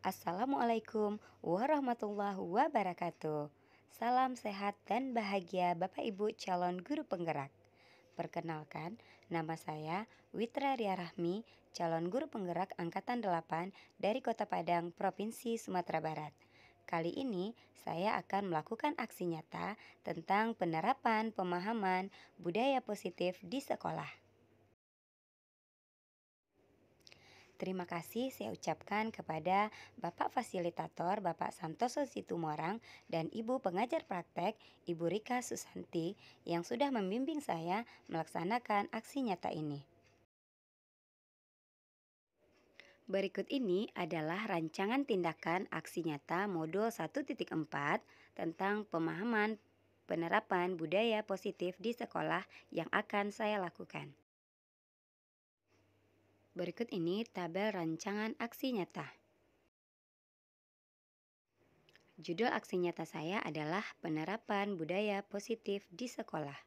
Assalamualaikum warahmatullahi wabarakatuh. Salam sehat dan bahagia Bapak Ibu calon guru penggerak. Perkenalkan, nama saya Witra Ria Rahmi, calon guru penggerak Angkatan 8 dari Kota Padang, Provinsi Sumatera Barat. Kali ini saya akan melakukan aksi nyata tentang penerapan pemahaman budaya positif di sekolah. Terima kasih saya ucapkan kepada Bapak Fasilitator Bapak Santoso Situmorang dan Ibu Pengajar Praktek Ibu Rika Susanti yang sudah membimbing saya melaksanakan aksi nyata ini. Berikut ini adalah rancangan tindakan aksi nyata modul 1.4 tentang pemahaman penerapan budaya positif di sekolah yang akan saya lakukan. Berikut ini tabel rancangan aksi nyata. Judul aksi nyata saya adalah penerapan budaya positif di sekolah.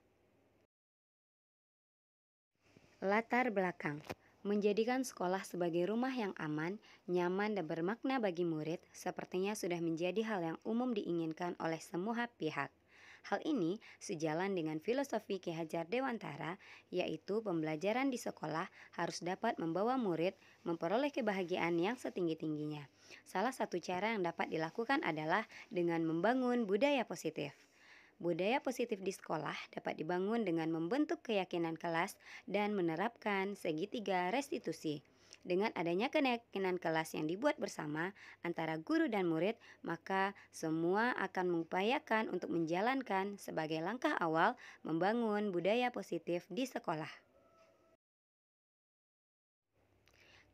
Latar belakang: menjadikan sekolah sebagai rumah yang aman, nyaman, dan bermakna bagi murid sepertinya sudah menjadi hal yang umum diinginkan oleh semua pihak. Hal ini sejalan dengan filosofi Ki Hajar Dewantara, yaitu pembelajaran di sekolah harus dapat membawa murid memperoleh kebahagiaan yang setinggi-tingginya. Salah satu cara yang dapat dilakukan adalah dengan membangun budaya positif. Budaya positif di sekolah dapat dibangun dengan membentuk keyakinan kelas dan menerapkan segitiga restitusi. Dengan adanya keyakinan kelas yang dibuat bersama antara guru dan murid, maka semua akan mengupayakan untuk menjalankan sebagai langkah awal membangun budaya positif di sekolah.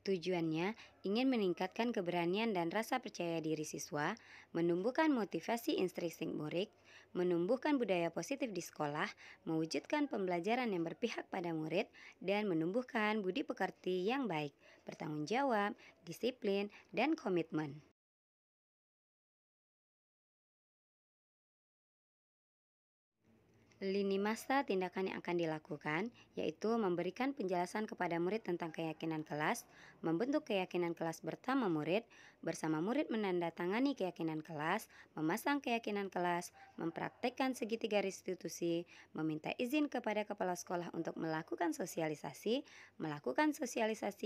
Tujuannya ingin meningkatkan keberanian dan rasa percaya diri siswa, menumbuhkan motivasi intrinsik murid, menumbuhkan budaya positif di sekolah, mewujudkan pembelajaran yang berpihak pada murid, dan menumbuhkan budi pekerti yang baik, bertanggung jawab, disiplin, dan komitmen. Lini masa tindakan yang akan dilakukan yaitu memberikan penjelasan kepada murid tentang keyakinan kelas, membentuk keyakinan kelas bersama murid menandatangani keyakinan kelas, memasang keyakinan kelas, mempraktekkan segitiga restitusi, meminta izin kepada kepala sekolah untuk melakukan sosialisasi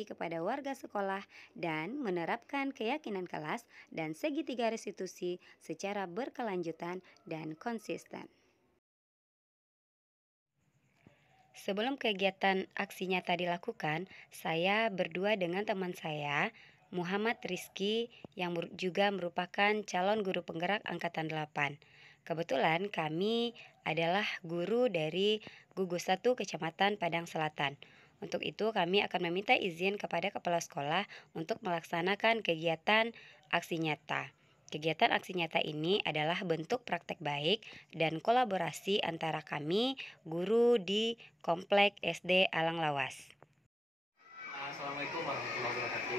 kepada warga sekolah, dan menerapkan keyakinan kelas dan segitiga restitusi secara berkelanjutan dan konsisten. Sebelum kegiatan aksi nyata dilakukan, saya berdua dengan teman saya, Muhammad Rizky, yang juga merupakan calon guru penggerak Angkatan 8. Kebetulan kami adalah guru dari Gugus 1 Kecamatan Padang Selatan. Untuk itu kami akan meminta izin kepada kepala sekolah untuk melaksanakan kegiatan aksi nyata. Kegiatan aksi nyata ini adalah bentuk praktek baik dan kolaborasi antara kami, guru di Komplek SD Alang Lawas. Assalamualaikum warahmatullahi wabarakatuh.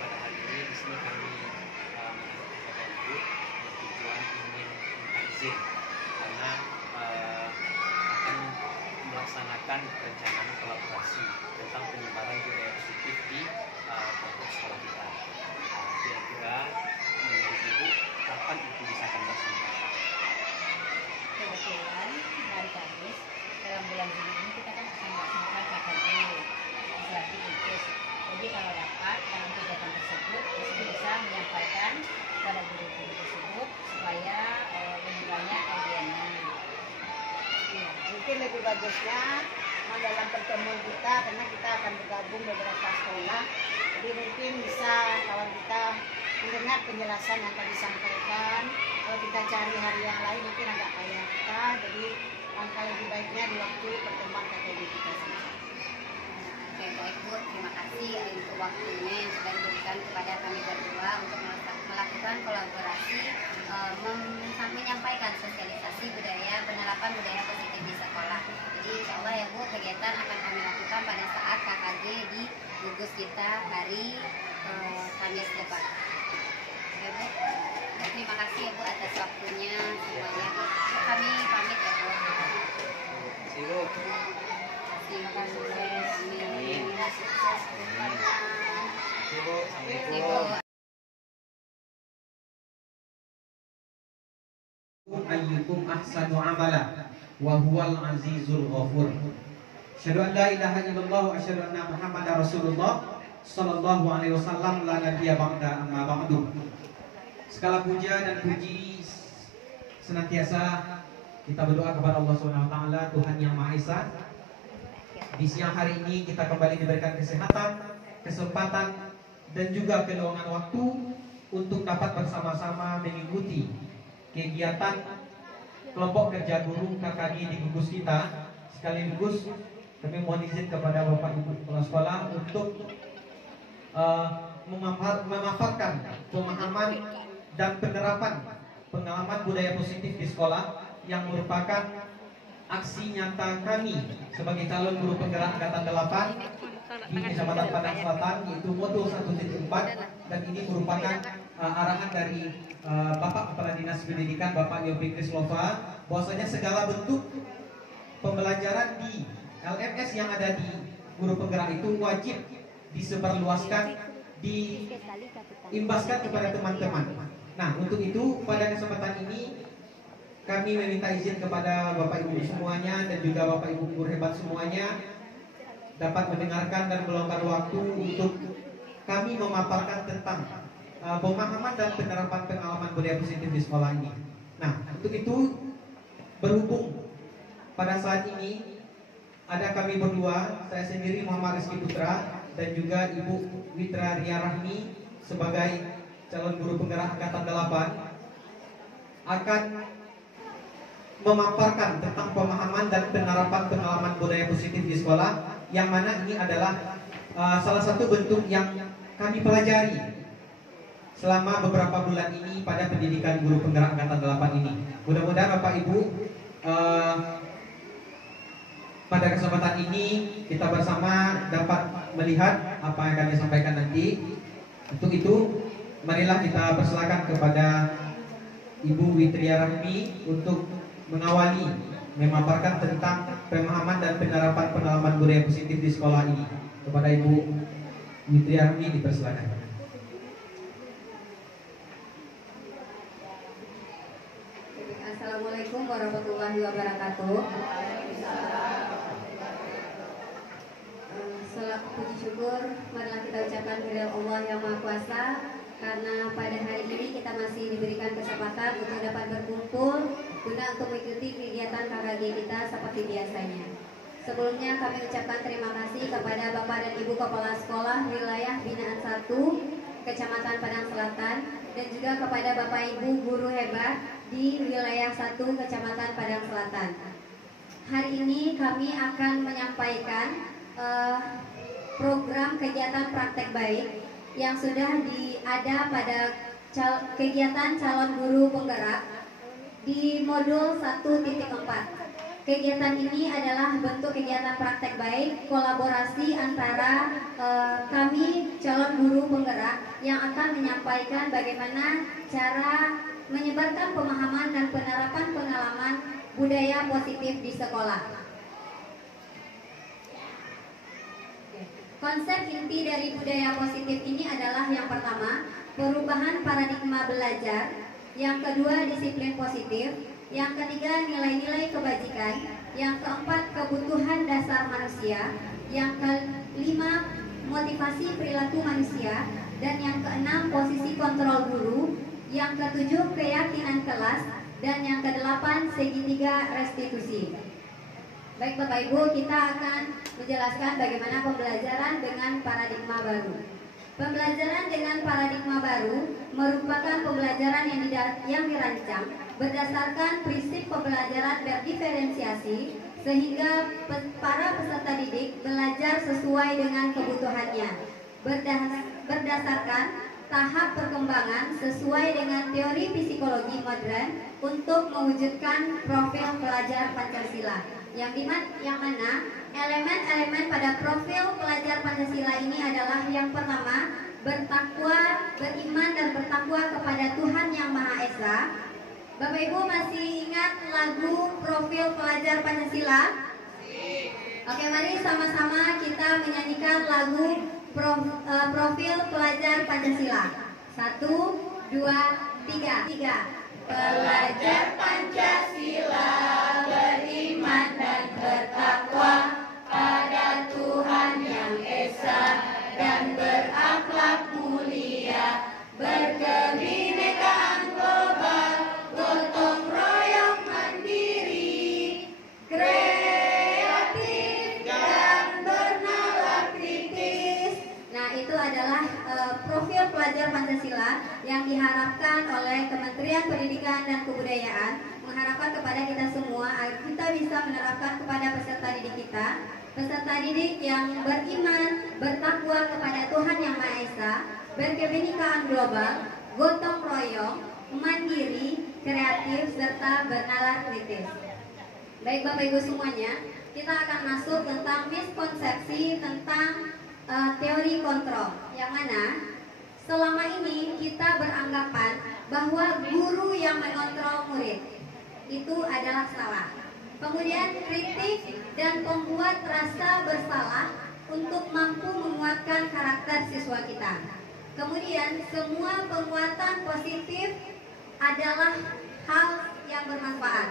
Pada hari ini di sini kami menghadap kepada Ibu tujuan ingin minta izin karena akan melaksanakan perencanaan kolaborasi tentang penyebaran budaya positif di kelompok sekolah kita. Kira-kira menurut Ibu kapan itu bisa akan dilaksanakan? Kebetulan hari Kamis dalam bulan Juni ini kita kan akan melaksanakan KKJ legislatif khusus. Jadi kalau dapat dalam kegiatan tersebut bisa menyampaikan kepada guru-guru tersebut supaya lebih banyak audiennya. Ya, mungkin lebih bagusnya dalam pertemuan kita karena kita akan bergabung beberapa sekolah, jadi mungkin bisa kawan kita mendengar penjelasan yang akan disampaikan. Kalau kita cari hari yang lain mungkin agak payah kita, jadi langkah lebih baiknya di waktu pertemuan KKB kita saja. Oke, baik Bu, terima kasih untuk waktunya yang sudah diberikan kepada kami berdua untuk melakukan kolaborasi menyampaikan sosialisasi penerapan budaya positif di sekolah. Jadi insya Allah ya Bu, kegiatan akan kami lakukan pada saat KKJ di gugus kita hari Kamis depan. Oke Bu, terima kasih ya Bu atas waktunya semuanya. Kami pamit ya Bu. Bu. Semoga sukses. Amin. Sukses ke depannya. Terima kasih, Bu. Assalamualaikum. Ibu. ayyukum ahsanu amala wa huwal azizul ghafur. Asyhadu an la ilaha illallah wa asyhadu anna Muhammadar Rasulullah sallallahu alaihi wasallam la nabiyya ba'da amma ba'du. Segala puja dan puji senantiasa kita berdoa kepada Allah Subhanahu wa taala, Tuhan yang Maha Esa. Di siang hari ini kita kembali diberikan kesehatan, kesempatan dan juga keluangan waktu untuk dapat bersama-sama mengikuti kegiatan kelompok kerja guru KKG di gugus kita. Sekaligus kami mohon izin kepada Bapak Ibu kepala sekolah untuk memaparkan pemahaman dan penerapan pengalaman budaya positif di sekolah yang merupakan aksi nyata kami sebagai calon guru penggerak angkatan 8 di Kecamatan Padang Selatan, yaitu modul 1.4, dan ini merupakan arahan dari Bapak Kepala Dinas Pendidikan Bapak Yopi Krislova, bahwasanya segala bentuk pembelajaran di LMS yang ada di guru penggerak itu wajib disebarluaskan, diimbaskan kepada teman-teman. Nah, untuk itu pada kesempatan ini kami meminta izin kepada Bapak Ibu semuanya dan juga Bapak Ibu guru hebat semuanya dapat mendengarkan dan meluangkan waktu untuk kami memaparkan tentang pemahaman dan penerapan pengalaman budaya positif di sekolah ini. Nah, untuk itu berhubung pada saat ini ada kami berdua, saya sendiri Muhammad Rizky Putra dan juga Ibu Witra Ria Rahmi sebagai calon guru penggerak angkatan 8 akan memaparkan tentang pemahaman dan penerapan pengalaman budaya positif di sekolah, yang mana ini adalah salah satu bentuk yang kami pelajari selama beberapa bulan ini pada pendidikan guru penggerak angkatan 8 ini. Mudah-mudahan Bapak Ibu pada kesempatan ini kita bersama dapat melihat apa yang kami sampaikan nanti. Untuk itu marilah kita persilakan kepada Ibu Witria Rahmi untuk mengawali memaparkan tentang pemahaman dan penerapan pengalaman budaya positif di sekolah ini. Kepada Ibu Witria Rahmi dipersilakan. Assalamualaikum warahmatullahi wabarakatuh. Puji syukur marilah kita ucapkan kepada Allah yang Maha Kuasa, karena pada hari ini kita masih diberikan kesempatan untuk dapat berkumpul guna untuk mengikuti kegiatan KKG kita seperti biasanya. Sebelumnya kami ucapkan terima kasih kepada Bapak dan Ibu Kepala Sekolah Wilayah Binaan 1 Kecamatan Padang Selatan, dan juga kepada Bapak Ibu guru hebat di Wilayah 1 Kecamatan Padang Selatan. Hari ini kami akan menyampaikan program kegiatan praktek baik yang sudah ada pada kegiatan calon guru penggerak di modul 1.4. Kegiatan ini adalah bentuk kegiatan praktek baik kolaborasi antara kami calon guru penggerak yang akan menyampaikan bagaimana cara menyebarkan pemahaman dan penerapan pengalaman budaya positif di sekolah. Konsep inti dari budaya positif ini adalah yang pertama, perubahan paradigma belajar, yang kedua, disiplin positif, yang ketiga, nilai-nilai kebajikan, yang keempat, kebutuhan dasar manusia, yang kelima, motivasi perilaku manusia, dan yang keenam, posisi kontrol guru, yang ketujuh, keyakinan kelas, dan yang kedelapan, segitiga restitusi. Baik Bapak Ibu, kita akan menjelaskan bagaimana pembelajaran dengan paradigma baru. Pembelajaran dengan paradigma baru merupakan pembelajaran yang dirancang berdasarkan prinsip pembelajaran berdiferensiasi, sehingga para peserta didik belajar sesuai dengan kebutuhannya, berdasarkan tahap perkembangan sesuai dengan teori psikologi modern untuk mewujudkan profil pelajar Pancasila. Yang mana elemen-elemen pada profil pelajar Pancasila ini adalah yang pertama, bertakwa, beriman dan bertakwa kepada Tuhan Yang Maha Esa. Bapak Ibu masih ingat lagu profil pelajar Pancasila? Oke, mari sama-sama kita menyanyikan lagu Profil Pelajar Pancasila. 1, 2, 3. Pelajar Pancasila beriman dan bertakwa pada Tuhan Yang Esa dan berakhlak mulia, berkebinekaan global, gotong royong mandiri, kreatif dan bernalar kritis. Nah, itu adalah profil pelajar Pancasila yang diharapkan oleh Kementerian Pendidikan dan Kebudayaan, mengharapkan kepada kita semua agar kita bisa menerapkan kepada peserta didik kita, peserta didik yang beriman, bertakwa kepada Tuhan Yang Maha Esa, berkebinekaan global, gotong royong, mandiri, kreatif, serta bernalar kritis. Baik Bapak Ibu semuanya, kita akan masuk tentang miskonsepsi tentang teori kontrol, yang mana selama ini kita beranggapan bahwa guru yang mengontrol murid itu adalah salah. Kemudian kritik dan membuat rasa bersalah untuk mampu menguatkan karakter siswa kita. Kemudian semua penguatan positif adalah hal yang bermanfaat.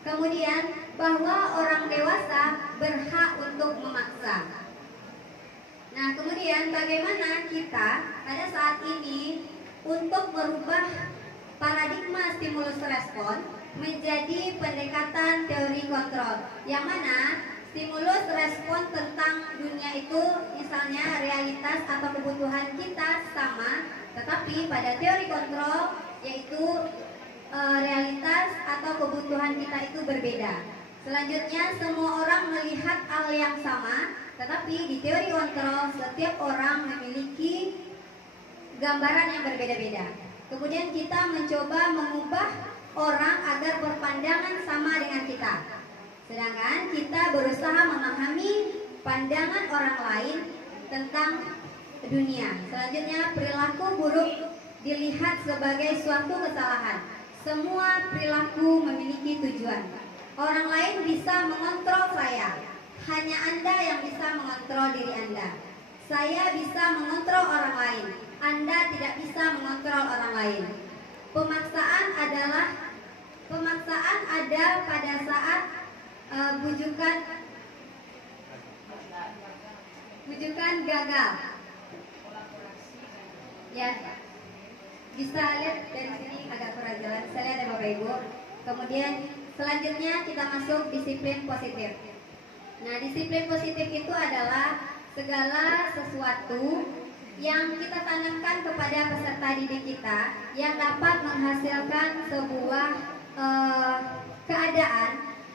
Kemudian bahwa orang dewasa berhak untuk memaksa. Nah, kemudian bagaimana kita pada saat ini untuk merubah paradigma stimulus respon menjadi pendekatan teori kontrol, yang mana stimulus respon tentang dunia itu misalnya realitas atau kebutuhan kita sama, tetapi pada teori kontrol yaitu realitas atau kebutuhan kita itu berbeda. Selanjutnya semua orang melihat hal yang sama, tetapi di teori kontrol setiap orang memiliki gambaran yang berbeda-beda. Kemudian kita mencoba mengubah orang agar berpandangan sama dengan kita, sedangkan kita berusaha memahami pandangan orang lain tentang dunia. Selanjutnya perilaku buruk dilihat sebagai suatu kesalahan. Semua perilaku memiliki tujuan. Orang lain bisa mengontrol saya, hanya Anda yang bisa mengontrol diri Anda. Saya bisa mengontrol orang lain, Anda tidak bisa mengontrol orang lain. Pemaksaan ada pada saat bujukan gagal. Ya, bisa lihat dari sini agak kurang jelas. Saya lihat ya Bapak Ibu. Kemudian selanjutnya kita masuk disiplin positif. Nah, disiplin positif itu adalah segala sesuatu yang kita tanamkan kepada peserta didik kita yang dapat menghasilkan sebuah keadaan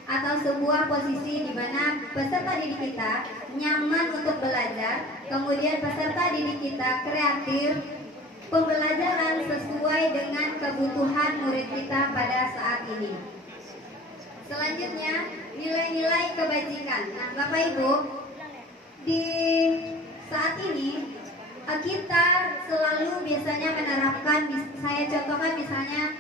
atau sebuah posisi di mana peserta didik kita nyaman untuk belajar, kemudian peserta didik kita kreatif, pembelajaran sesuai dengan kebutuhan murid kita pada saat ini. Selanjutnya, nilai-nilai kebajikan. Nah, Bapak Ibu, di saat ini kita selalu biasanya menerapkan, saya contohkan misalnya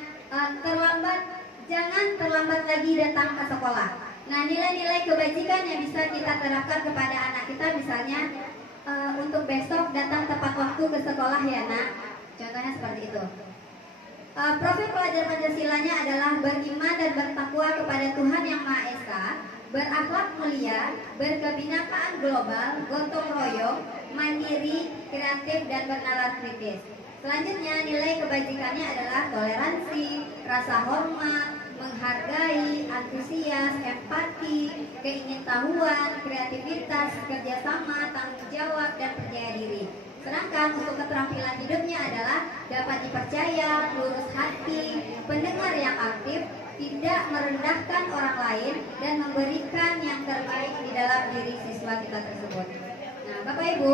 jangan terlambat lagi datang ke sekolah. Nah, nilai-nilai kebajikan yang bisa kita terapkan kepada anak kita misalnya untuk besok datang tepat waktu ke sekolah ya nak. Contohnya seperti itu. Profil pelajar Pancasilanya adalah beriman dan bertakwa kepada Tuhan Yang Maha Esa, berakhlak mulia, berkebinekaan global, gotong royong, mandiri, kreatif, dan bernalar kritis. Selanjutnya nilai kebajikannya adalah toleransi, rasa hormat, menghargai, antusias, empati, keingintahuan, kreativitas, kerjasama, tanggung jawab, dan percaya diri. Sedangkan untuk keterampilan hidupnya adalah dapat dipercaya, lurus hati, pendengar yang aktif, tidak merendahkan orang lain, dan memberikan yang terbaik di dalam diri siswa kita tersebut. Nah, Bapak Ibu,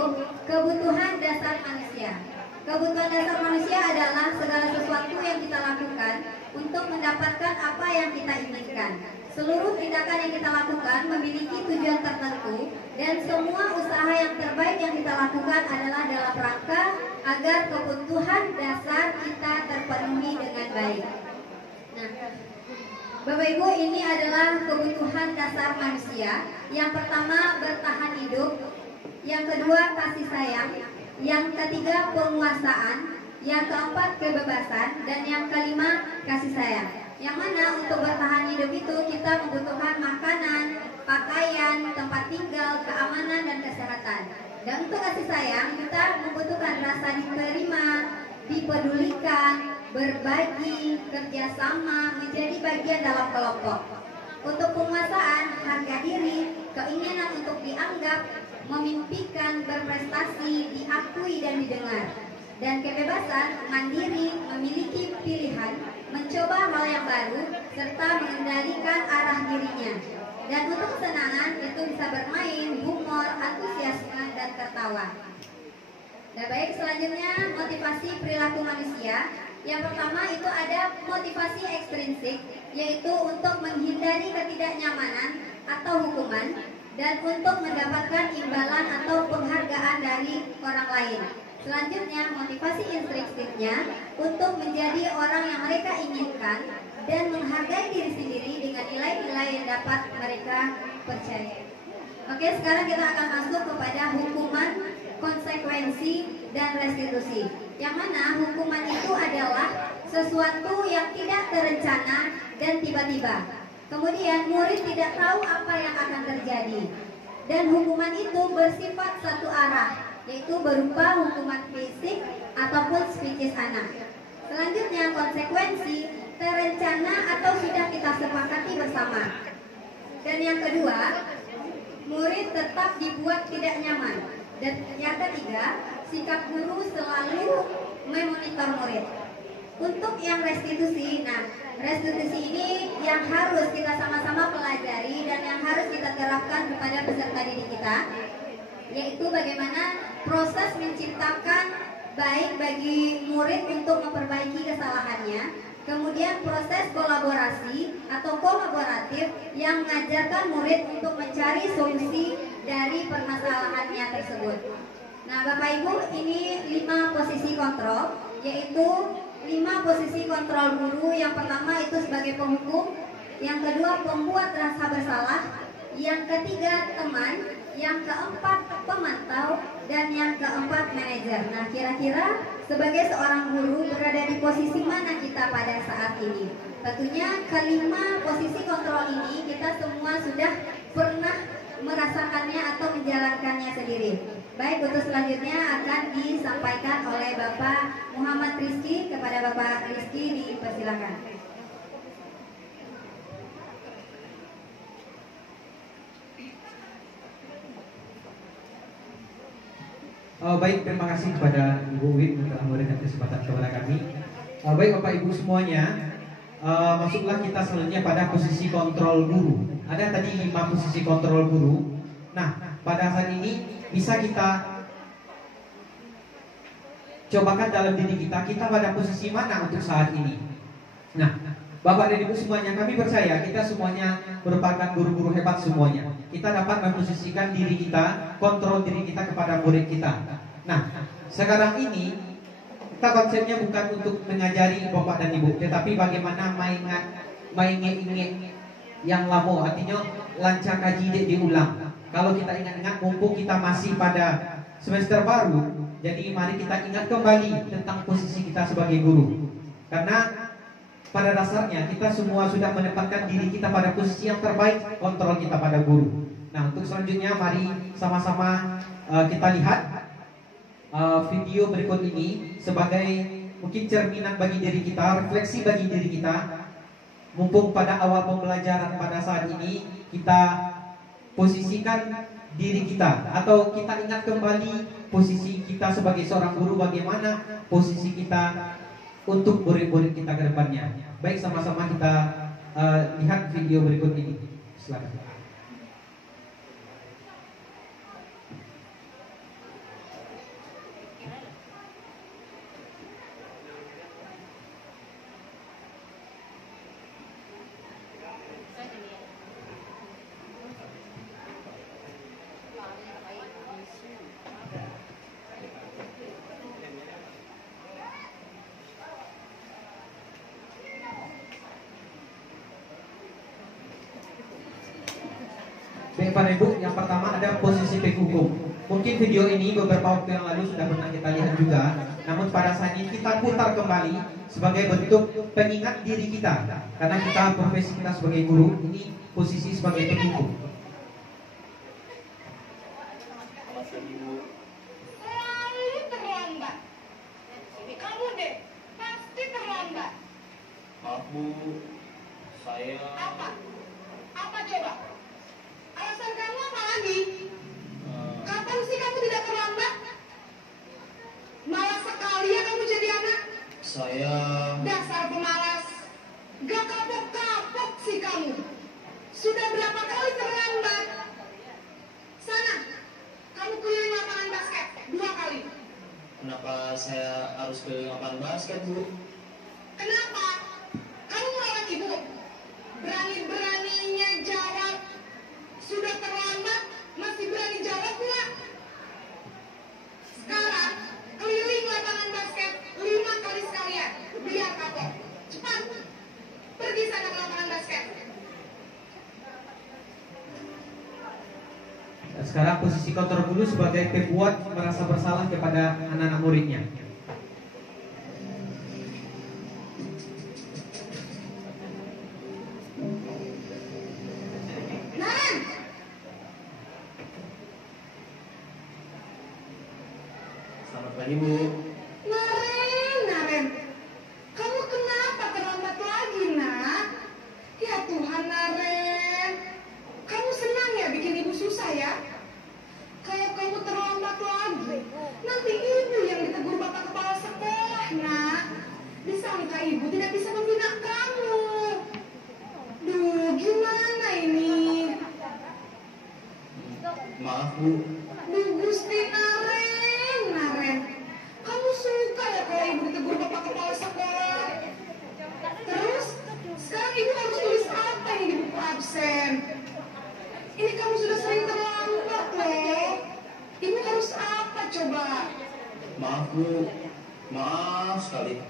kebutuhan dasar manusia. Kebutuhan dasar manusia adalah segala sesuatu yang kita lakukan untuk mendapatkan apa yang kita inginkan. Seluruh tindakan yang kita lakukan memiliki tujuan tertentu, dan semua usaha yang terbaik yang kita lakukan adalah dalam rangka agar kebutuhan dasar kita terpenuhi dengan baik. Nah, Bapak Ibu, ini adalah kebutuhan dasar manusia. Yang pertama, bertahan hidup. Yang kedua, kasih sayang. Yang ketiga, penguasaan. Yang keempat, kebebasan. Dan yang kelima, kasih sayang. Yang mana untuk bertahan hidup itu kita membutuhkan makanan, pakaian, tempat tinggal, keamanan, dan kesehatan. Dan untuk kasih sayang, kita membutuhkan rasa diterima, dipedulikan, berbagi, kerjasama, menjadi bagian dalam kelompok. Untuk penguasaan, harga diri, keinginan untuk dianggap, memimpikan, berprestasi, diakui dan didengar. Dan kebebasan, mandiri, memiliki pilihan, mencoba hal yang baru, serta mengendalikan arah dirinya. Dan untuk kesenangan, itu bisa bermain, humor, antusiasme, dan tertawa. Nah, baik, selanjutnya motivasi perilaku manusia. Yang pertama itu ada motivasi ekstrinsik, yaitu untuk menghindari ketidaknyamanan atau hukuman dan untuk mendapatkan imbalan atau penghargaan dari orang lain. Selanjutnya motivasi intrinsiknya untuk menjadi orang yang mereka inginkan dan menghargai diri sendiri dengan nilai-nilai yang dapat mereka percaya. Oke, sekarang kita akan masuk kepada hukuman, konsekuensi, dan restitusi. Yang mana hukuman itu adalah sesuatu yang tidak terencana dan tiba-tiba. Kemudian murid tidak tahu apa yang akan terjadi. Dan hukuman itu bersifat satu arah, yaitu berupa hukuman fisik ataupun psikis anak. Selanjutnya konsekuensi terencana atau sudah kita sepakati bersama. Dan yang kedua, murid tetap dibuat tidak nyaman. Dan yang ketiga, sikap guru selalu memonitor murid. Untuk yang restitusi, nah restitusi ini yang harus kita sama-sama pelajari dan yang harus kita terapkan kepada peserta didik kita, yaitu bagaimana proses menciptakan baik bagi murid untuk memperbaiki kesalahannya, kemudian proses kolaborasi atau kolaboratif yang mengajarkan murid untuk mencari solusi dari permasalahannya tersebut. Nah, Bapak Ibu, ini 5 posisi kontrol, yaitu 5 posisi kontrol guru. Yang pertama itu sebagai penghukum, yang kedua pembuat rasa bersalah, yang ketiga teman, yang keempat pemantau, dan yang keempat manajer. Nah, kira-kira sebagai seorang guru berada di posisi mana kita pada saat ini? Tentunya kelima posisi kontrol ini kita semua sudah pernah merasakannya atau menjalankannya sendiri. Baik, untuk selanjutnya akan disampaikan oleh Bapak Muhammad Rizky. Kepada Bapak Rizky dipersilakan. Baik, terima kasih kepada Ibu Wid yang telah memberikan kesempatan kepada kami. Baik Bapak Ibu semuanya, masuklah kita selanjutnya pada posisi kontrol guru. Ada tadi 5 posisi kontrol guru. Nah, pada saat ini bisa kita cobakan dalam diri kita pada posisi mana untuk saat ini. Nah, Bapak dan Ibu semuanya, kami percaya kita semuanya merupakan guru-guru hebat semuanya. Kita dapat memposisikan diri kita, kontrol diri kita kepada murid kita. Nah, sekarang ini kita konsepnya bukan untuk mengajari Bapak dan Ibu, tetapi bagaimana maingat yang lama, artinya lancar kaji diulang. Kalau kita ingat-ingat, mumpung kita masih pada semester baru, jadi mari kita ingat kembali tentang posisi kita sebagai guru. Karena pada dasarnya kita semua sudah menempatkan diri kita pada posisi yang terbaik, kontrol kita pada guru. Nah, untuk selanjutnya mari sama-sama kita lihat video berikut ini sebagai mungkin cerminan bagi diri kita, refleksi bagi diri kita. Mumpung pada awal pembelajaran pada saat ini kita posisikan diri kita, atau kita ingat kembali posisi kita sebagai seorang guru, bagaimana posisi kita untuk murid-murid kita ke depannya. Baik, sama-sama kita lihat video berikut ini. Silakan. kepada Ibu, yang pertama ada posisi back hukum. Mungkin video ini beberapa waktu yang lalu sudah pernah kita lihat juga. Namun pada saat ini kita putar kembali sebagai bentuk pengingat diri kita. Karena kita profesi kita sebagai guru, ini posisi sebagai back hukum. Selalu terlambat. Kamu deh, pasti terlambat. Maaf Bu, saya Apa? Apa coba? Alasan kamu apa lagi? Kapan sih kamu tidak terlambat? Malas sekali ya kamu jadi anak. saya Dasar pemalas. Gak kapok-kapok sih kamu. Sudah berapa kali terlambat? Sana, kamu keliling lapangan basket 2 kali. kenapa saya harus ke lapangan basket Bu? Kenapa? Kamu melawan ibu. Berani-beraninya jawab. Sudah terlambat, masih berani jawab nggak? Sekarang, keliling lapangan basket 5 kali sekalian. Biar kapok. Cepat. Pergi sana ke lapangan basket. Dan sekarang posisi kontrol dulu sebagai pembuat merasa bersalah kepada anak-anak muridnya. Naren! Selamat pagi Bu. Naren. Kamu kenapa terlambat lagi, nak? Ya Tuhan, Naren. Kamu senang ya bikin ibu susah ya? Kalau kamu terlambat lagi, nanti ibu yang ditegur bapak kepala sekolah, nak. Disangka ibu tidak bisa membina kamu. Duh, gimana ini? Maaf Bu, Duh, Gusti Naren. Kamu suka ya kalau ibu ditegur bapak kepala sekolah? Terus, sekarang ibu harus tulis apa ini di buku absen? Ini kamu sudah sering terlambat loh. Ibu harus apa coba? maaf Bu, maaf sekali.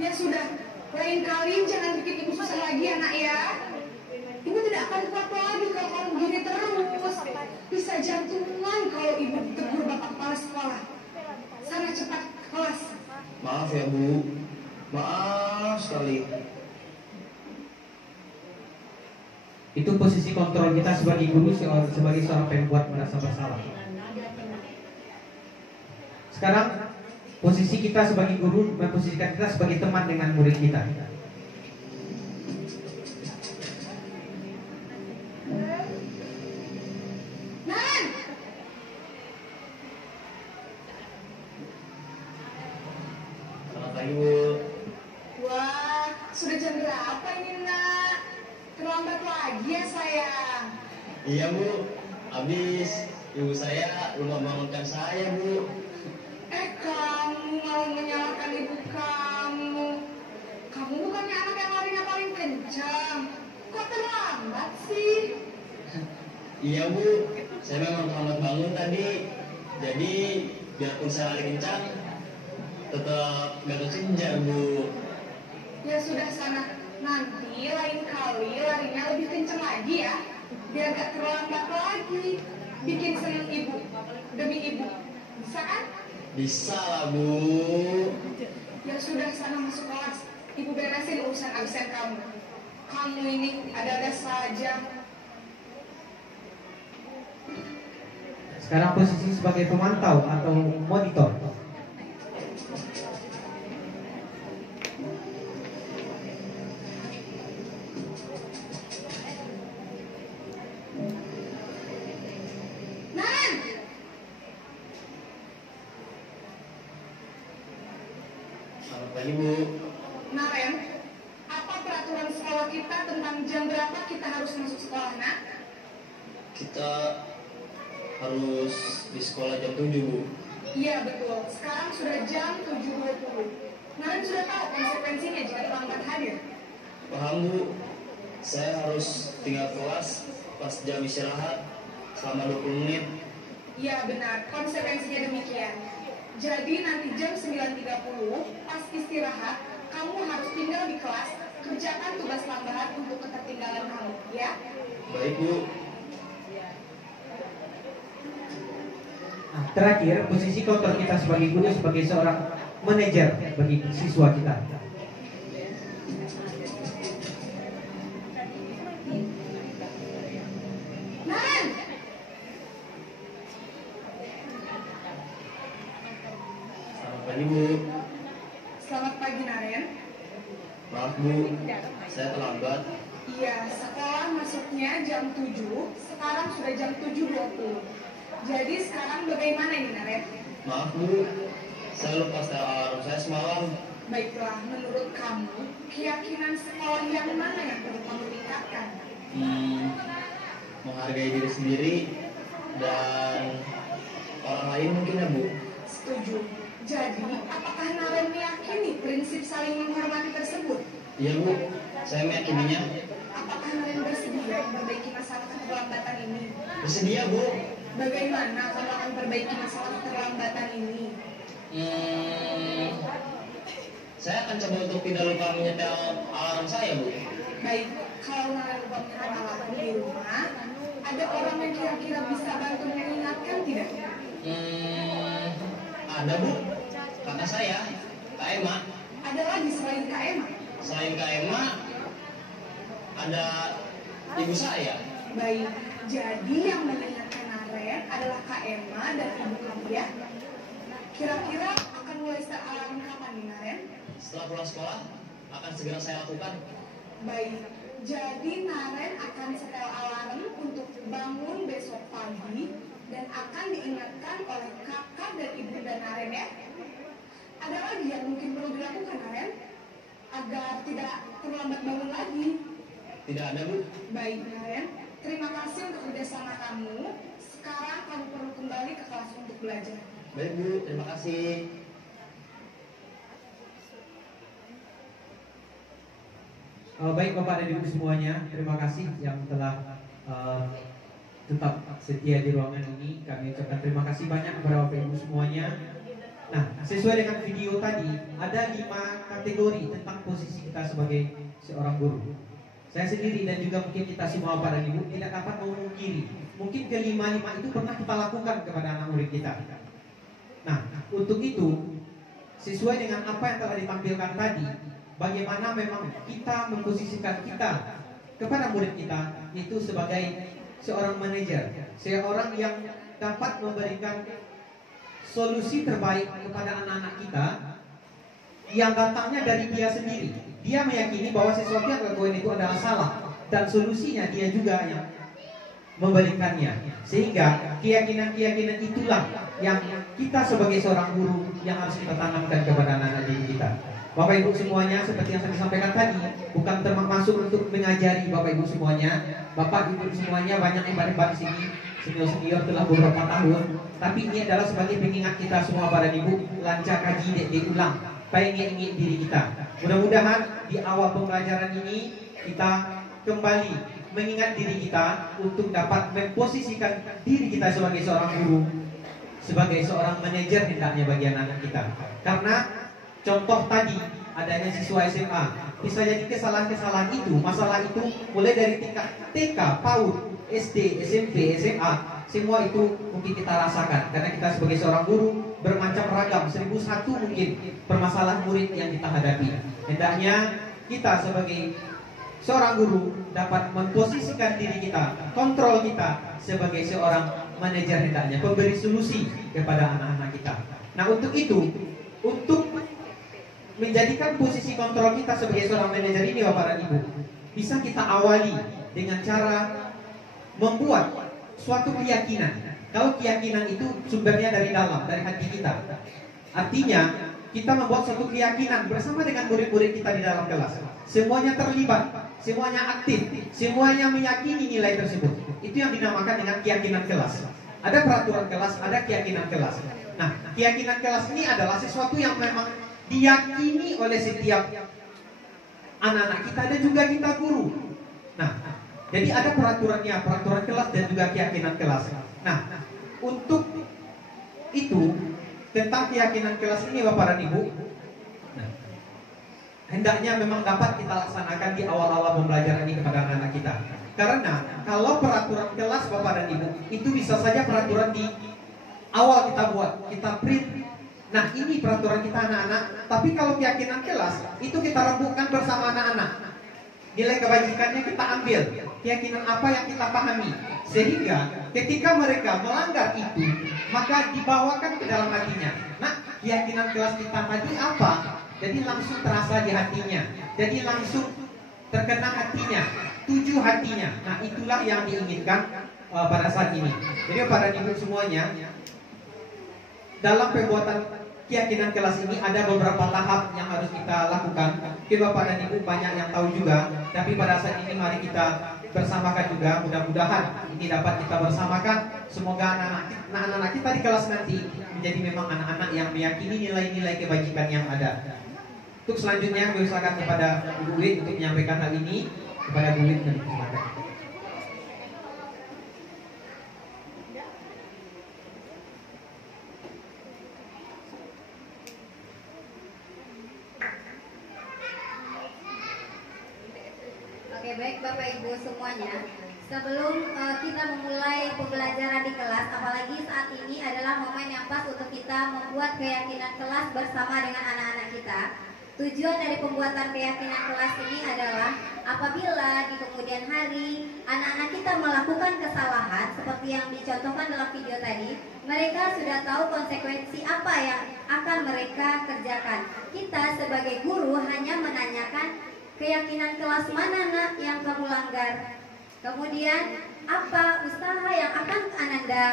Ya sudah, lain kali jangan bikin ibu susah lagi ya nak ya. Ibu tidak akan kuat lagi kalau kamu begini terus. Bisa jantungan kalau ibu ditegur bapak kepala sekolah. Sana cepat ke kelas. Maaf ya Bu, maaf sekali. Itu posisi kontrol kita sebagai guru, sebagai seorang pembuat merasa bersalah. Sekarang posisi kita sebagai guru memposisikan kita sebagai teman dengan murid kita. Nan! Selamat pagi Bu. Wah, sudah jam berapa ini nak? Terlambat lagi ya sayang. Iya Bu, habis ibu saya lupa bangunkan saya Bu. Kamu mau menyalahkan ibu kamu. Kamu bukannya anak yang larinya paling kencang. Kok terlambat sih? Iya Bu, saya memang terlambat bangun tadi. Jadi biarpun saya lari kencang, tetap gak kekejar Bu. Ya sudah sana. Nanti lain kali larinya lebih kencang lagi ya. Biar gak terlambat lagi. Bikin seneng ibu. Demi ibu. Bisa kan? Bisa lah Bu. Ya sudah sana masuk kelas. Ibu beresin urusan absen kamu. Kamu ini ada-ada saja. Sekarang posisi sebagai pemantau atau monitor. Nan! Selamat pagi Bu. Naren, apa peraturan sekolah kita tentang jam berapa kita harus masuk sekolah, nak? Kita harus di sekolah jam 7 Bu. Iya betul, sekarang sudah jam 7.20. Naren sudah tahu konsekuensinya jika terlambat hadir. Paham Bu, saya harus tinggal kelas pas jam istirahat selama 20 menit. Iya benar, konsekuensinya demikian. Jadi nanti jam 9.30 pas istirahat, kamu harus tinggal di kelas, kerjakan tugas tambahan untuk ketertinggalan kamu, ya? Baik Bu. terakhir, posisi kontrol kita sebagai guru, sebagai seorang manajer bagi siswa kita. Naren, Selamat pagi Bu. selamat pagi Naren. Maaf Bu, saya terlambat. Iya, sekolah masuknya jam 7, sekarang sudah jam 7.20. Jadi sekarang bagaimana ini Naren? Maaf Bu, saya lupa setel alarm saya semalam. Baiklah, menurut kamu, keyakinan sekolah yang mana yang perlu kamu tingkatkan? Menghargai diri sendiri dan orang lain mungkin ya Bu. Setuju. Jadi, apakah Naren meyakini prinsip saling menghormati tersebut? Iya Bu, saya meyakininya. Apakah Naren bersedia memperbaiki masalah keterlambatan ini? Bersedia Bu. Bagaimana kamu akan perbaiki masalah keterlambatan ini? Saya akan coba untuk tidak lupa menyetel alarm saya Bu. Baik, kalau Naren lupa menyetel alarm di rumah, ada orang yang kira-kira bisa bantu mengingatkan tidak? Ada Bu, kakak saya, Kak Emma. Ada lagi selain Kak Emma? Selain Kak Emma, ada ibu saya. Baik, jadi yang mengingatkan Naren adalah Kak Emma dan ibu kamu ya? Kira-kira akan mulai start alarm kapan nih Naren? Setelah pulang sekolah, akan segera saya lakukan. Baik, jadi Naren akan setel alarm untuk bangun besok pagi dan akan diingatkan oleh kakak dan ibu dan Naren ya. Ada lagi yang mungkin perlu dilakukan Naren agar tidak terlambat bangun lagi. Tidak ada Bu. Baik Naren, terima kasih untuk kerjasama kamu. Sekarang kamu perlu kembali ke kelas untuk belajar. Baik Bu, terima kasih. Baik Bapak dan Ibu semuanya, terima kasih yang telah tetap setia di ruangan ini. Kami ucapkan terima kasih banyak kepada Bapak Ibu semuanya. Nah, sesuai dengan video tadi, ada 5 kategori tentang posisi kita sebagai seorang guru. Saya sendiri dan juga mungkin kita semua Bapak dan Ibu tidak dapat memungkiri, mungkin kelima-lima itu pernah kita lakukan kepada anak murid kita. Nah, untuk itu, sesuai dengan apa yang telah ditampilkan tadi, bagaimana memang kita memposisikan kita kepada murid kita itu sebagai seorang manajer, seorang yang dapat memberikan solusi terbaik kepada anak-anak kita yang datangnya dari dia sendiri. Dia meyakini bahwa sesuatu yang dilakukan itu adalah salah dan solusinya dia juga yang memberikannya. Sehingga keyakinan-keyakinan itulah yang kita sebagai seorang guru yang harus kita tanamkan kepada anak-anak didik kita. Bapak Ibu semuanya, seperti yang saya sampaikan tadi, bukan termasuk untuk mengajari Bapak Ibu semuanya. Bapak Ibu semuanya banyak yang hebat di sini, senior-senior telah beberapa tahun. Tapi ini adalah sebagai pengingat kita semua para ibu, lancar kaji diulang, pengen diri kita. Mudah-mudahan di awal pembelajaran ini kita kembali mengingat diri kita untuk dapat memposisikan diri kita sebagai seorang guru, sebagai seorang manajer hendaknya bagi anak-anak kita. Karena contoh tadi adanya siswa SMA, bisa jadi kesalahan-kesalahan itu, masalah itu mulai dari tingkat TK, PAUD, SD, SMP, SMA, semua itu mungkin kita rasakan karena kita sebagai seorang guru bermacam ragam, 1001 mungkin permasalahan murid yang kita hadapi. Hendaknya kita sebagai seorang guru dapat memposisikan diri kita, kontrol kita sebagai seorang manajer hendaknya, pemberi solusi kepada anak-anak kita. Nah, untuk itu, untuk menjadikan posisi kontrol kita sebagai seorang manajer ini Bapak dan Ibu, bisa kita awali dengan cara membuat suatu keyakinan. Kalau keyakinan itu sumbernya dari dalam, dari hati kita. Artinya, kita membuat suatu keyakinan bersama dengan murid-murid kita di dalam kelas. Semuanya terlibat, semuanya aktif, semuanya meyakini nilai tersebut. Itu yang dinamakan dengan keyakinan kelas. Ada peraturan kelas, ada keyakinan kelas. Nah, keyakinan kelas ini adalah sesuatu yang memang diyakini oleh setiap anak-anak kita dan juga kita guru. Nah, jadi ada peraturannya, peraturan kelas dan juga keyakinan kelas. Nah, untuk itu tentang keyakinan kelas ini Bapak dan Ibu, nah, hendaknya memang dapat kita laksanakan di awal-awal pembelajaran ini kepada anak-anak kita. Karena kalau peraturan kelas Bapak dan Ibu itu bisa saja peraturan di awal kita buat, kita print. Nah ini peraturan kita anak-anak. Tapi kalau keyakinan kelas itu kita rembukan bersama anak-anak. Nilai kebajikannya kita ambil, keyakinan apa yang kita pahami, sehingga ketika mereka melanggar itu, maka dibawakan ke dalam hatinya. Nah keyakinan kelas kita tadi apa? Jadi langsung terasa di hatinya, jadi langsung terkena hatinya, tuju hatinya. Nah itulah yang diinginkan pada saat ini. Jadi para ibu semuanya, dalam pembuatan keyakinan kelas ini ada beberapa tahap yang harus kita lakukan. Oke Bapak dan Ibu banyak yang tahu juga, tapi pada saat ini mari kita bersamakan juga. Mudah-mudahan ini dapat kita bersamakan. Semoga anak-anak kita di kelas nanti menjadi memang anak-anak yang meyakini nilai-nilai kebajikan yang ada. Untuk selanjutnya gue silakan kepada Bu Wid untuk menyampaikan hal ini. Kepada Bu Wid, dan silakan. Oke, baik Bapak Ibu semuanya. Sebelum kita memulai pembelajaran di kelas, apalagi saat ini adalah momen yang pas untuk kita membuat keyakinan kelas bersama dengan anak-anak kita. Tujuan dari pembuatan keyakinan kelas ini adalah apabila di kemudian hari anak-anak kita melakukan kesalahan seperti yang dicontohkan dalam video tadi, mereka sudah tahu konsekuensi apa yang akan mereka kerjakan. Kita sebagai guru hanya menanyakan keyakinan kelas mana nak yang kamu langgar, kemudian apa usaha yang akan Ananda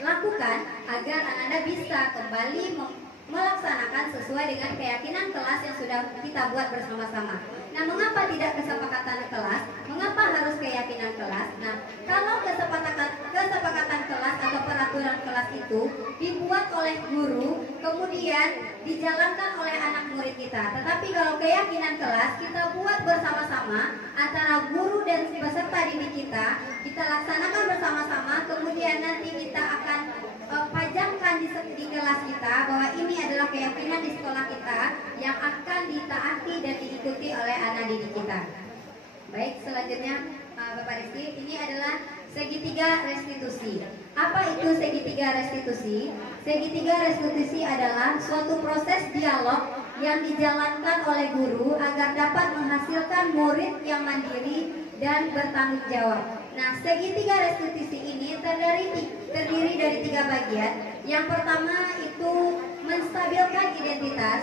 lakukan agar Ananda bisa kembali melaksanakan sesuai dengan keyakinan kelas yang sudah kita buat bersama-sama. Nah, mengapa tidak kesepakatan kelas? Mengapa harus keyakinan kelas? Nah, kalau kesepakatan kelas atau peraturan kelas itu dibuat oleh guru, kemudian dijalankan oleh anak murid kita. Tetapi kalau keyakinan kelas kita buat bersama-sama antara guru dan peserta didik kita laksanakan bersama-sama, kemudian nanti kita akan pajangkan di kelas kita bahwa ini adalah keyakinan di sekolah kita yang akan ditaati dan diikuti oleh anak didik kita. Baik, selanjutnya Bapak Rizky, ini adalah segitiga restitusi. Apa itu segitiga restitusi? Segitiga restitusi adalah suatu proses dialog yang dijalankan oleh guru agar dapat menghasilkan murid yang mandiri dan bertanggung jawab. Nah, segitiga restitusi ini terdiri dari 3 bagian. Yang pertama itu menstabilkan identitas,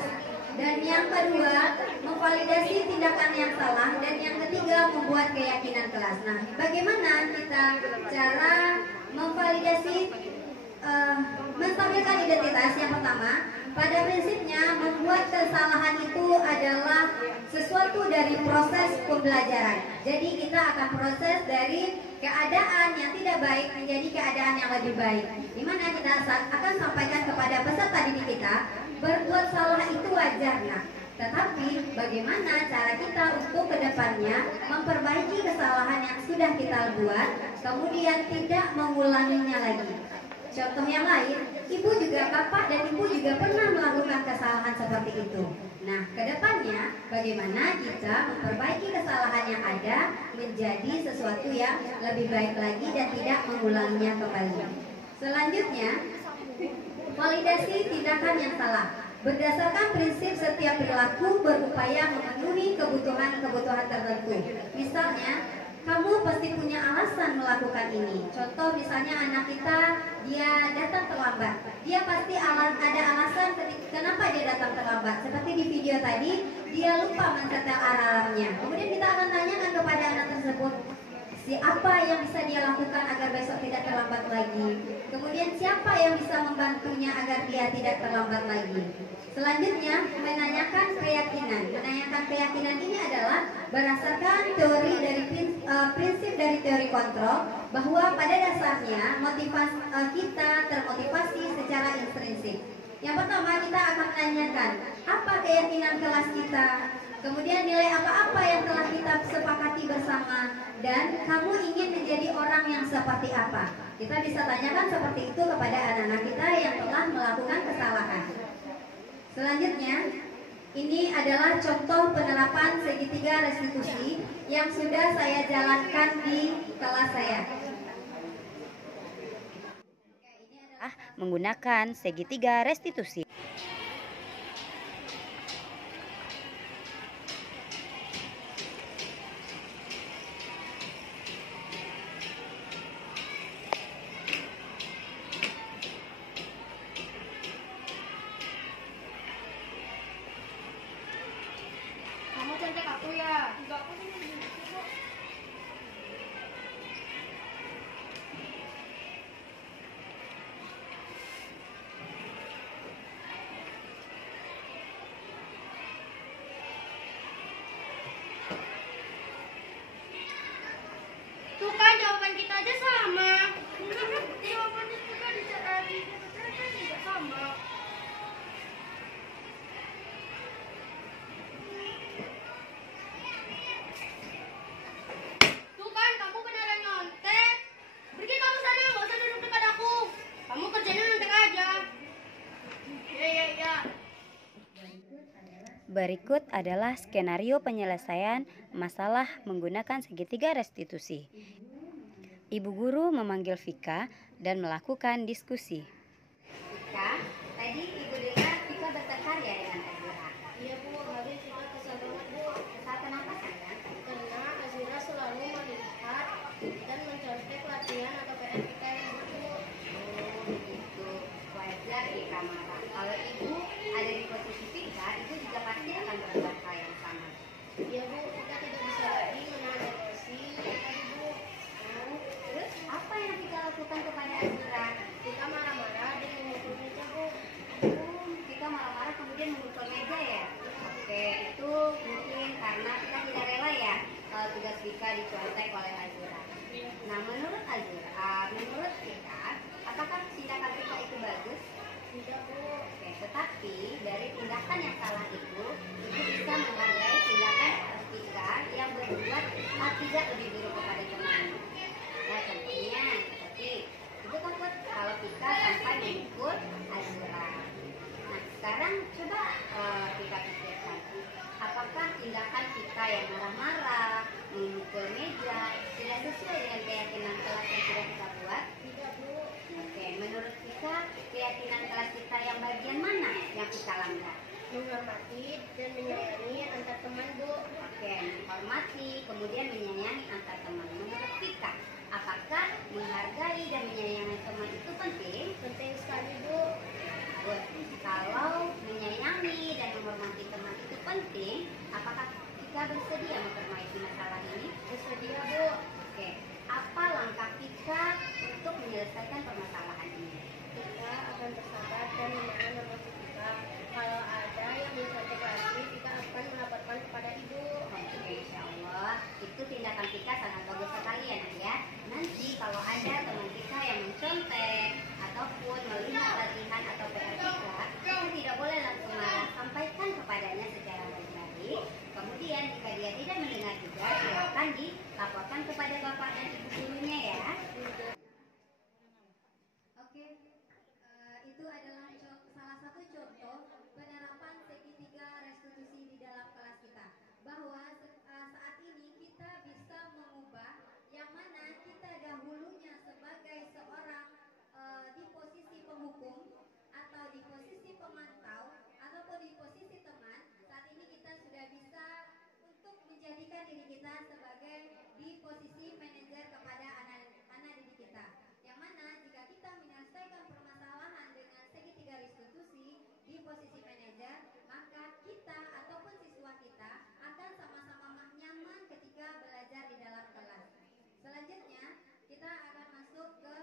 dan yang kedua memvalidasi tindakan yang salah, dan yang ketiga membuat keyakinan kelas. Nah, bagaimana kita cara memvalidasi menstabilkan identitas? Yang pertama, pada prinsipnya membuat kesalahan itu adalah sesuatu dari proses pembelajaran. Jadi kita akan proses dari keadaan yang tidak baik menjadi keadaan yang lebih baik, di mana kita akan sampaikan kepada peserta didik kita, berbuat salah itu wajar, nah, tetapi bagaimana cara kita untuk kedepannya memperbaiki kesalahan yang sudah kita buat, kemudian tidak mengulanginya lagi. Contoh yang lain, ibu juga, bapak dan ibu juga pernah melakukan kesalahan seperti itu. Nah, kedepannya bagaimana kita memperbaiki kesalahan yang ada menjadi sesuatu yang lebih baik lagi dan tidak mengulanginya kembali. Selanjutnya, validasi tindakan yang salah. Berdasarkan prinsip setiap perilaku berupaya memenuhi kebutuhan-kebutuhan tertentu. Misalnya, kamu pasti punya alasan melakukan ini. Contoh misalnya anak kita, dia datang terlambat. Dia pasti ada alasan kenapa dia datang terlambat. Seperti di video tadi, dia lupa mencetak alarmnya. Kemudian kita akan tanyakan kepada anak tersebut, siapa yang bisa dia lakukan agar besok tidak terlambat lagi. Kemudian siapa yang bisa membantunya agar dia tidak terlambat lagi. Selanjutnya, menanyakan keyakinan. Menanyakan keyakinan ini adalah berdasarkan teori dari prinsip dari teori kontrol, bahwa pada dasarnya motivasi kita termotivasi secara intrinsik. Yang pertama, kita akan menanyakan apa keyakinan kelas kita, kemudian nilai apa-apa yang telah kita sepakati bersama, dan kamu ingin menjadi orang yang seperti apa. Kita bisa tanyakan seperti itu kepada anak-anak kita yang telah melakukan kesalahan. Selanjutnya, ini adalah contoh penerapan segitiga restitusi yang sudah saya jalankan di kelas saya. menggunakan segitiga restitusi. Kamu contek aku ya? Enggak, aku tuh kan jawaban kita aja sama. Jawabannya juga di juga sama. Tuh kan kamu beneran nyontek. Pergi kamu sana, nggak usah duduk dekat aku. Kamu kerjanya nyontek aja. Iya. Berikut adalah skenario penyelesaian masalah menggunakan segitiga restitusi. Ibu guru memanggil Vika dan melakukan diskusi. Vika, tadi Ibu dengar Vika bertengkar ya dengan Azura. Iya Bu, hari Vika kesal banget Bu. Kesal kenapa sayang? Karena Azura selalu melihat dan mencontek latihan atau PR kita yang buat Bu. Oh begitu, wajar Vika marah. Kalau Ibu ada di posisi Vika, Ibu juga pasti akan berbuat hal yang sama. Iya Bu, kita tidak bisa lagi menahan emosi yang tadi Bu. Oh, terus apa yang Vika lakukan kepada Azura? Kita marah-marah dan memukul meja Bu. Vika marah-marah kemudian memukul meja ya? Oke, itu mungkin karena kita tidak rela ya kalau tugas Vika dicontek oleh Azura. Nah, menurut Azura, menurut Vika, apakah tindakan Vika itu bagus? Tidak Bu. Oke, tetapi dari tindakan yang salah itu bisa menghargai tindakan Vika yang berbuat tidak lebih buruk kepada teman. Nah, contohnya seperti Ibu takut kalau Vika sampai memukul Azura. Nah, sekarang coba kita pikirkan, apakah tindakan kita yang marah-marah, memukul meja, tidak sesuai dengan keyakinan kelas yang sudah kita buat? Tidak Bu. Oke, menurut kita keyakinan kelas kita yang bagian mana yang kita langgar? Menghormati dan menyayangi antar teman Bu. Oke, menghormati, kemudian menyayangi antar teman. Menurut kita, apakah menghargai dan menyayangi teman itu penting? Penting sekali Bu. Good. Kalau menyayangi dan menghormati teman itu penting, apakah kita bersedia memperbaiki masalah ini? Bersedia Bu. Oke, apa langkah kita untuk menyelesaikan permasalahan ini? Kita akan bersabar dan menahan emosi kita. Kalau ada yang mencontek lagi, kita akan melaporkan kepada Ibu. Oke, insya Allah itu tindakan kita sangat bagus sekali ya Nak ya. Nanti kalau ada teman kita yang mencontek ataupun melihat latihan atau PR kita tidak boleh langsung marah, sampaikan kepadanya secara baik-baik. Kemudian jika dia tidak mendengar juga, silakan dilaporkan kepada bapak dan ibu gurunya ya. Oke, itu adalah salah satu contoh penerapan segitiga restitusi di dalam kelas kita. Bahwa saat ini kita bisa mengubah yang mana kita dahulunya sebagai seorang di posisi penghukum atau di posisi pemantau ataupun di posisi teman. Saat ini kita sudah bisa untuk menjadikan diri kita sebagai di posisi manajer kepada anak-anak didik kita. Yang mana jika kita menyelesaikan permasalahan dengan segitiga restitusi di posisi manajer, maka kita ataupun siswa kita akan sama-sama nyaman ketika belajar di dalam kelas. Selanjutnya, kita akan masuk ke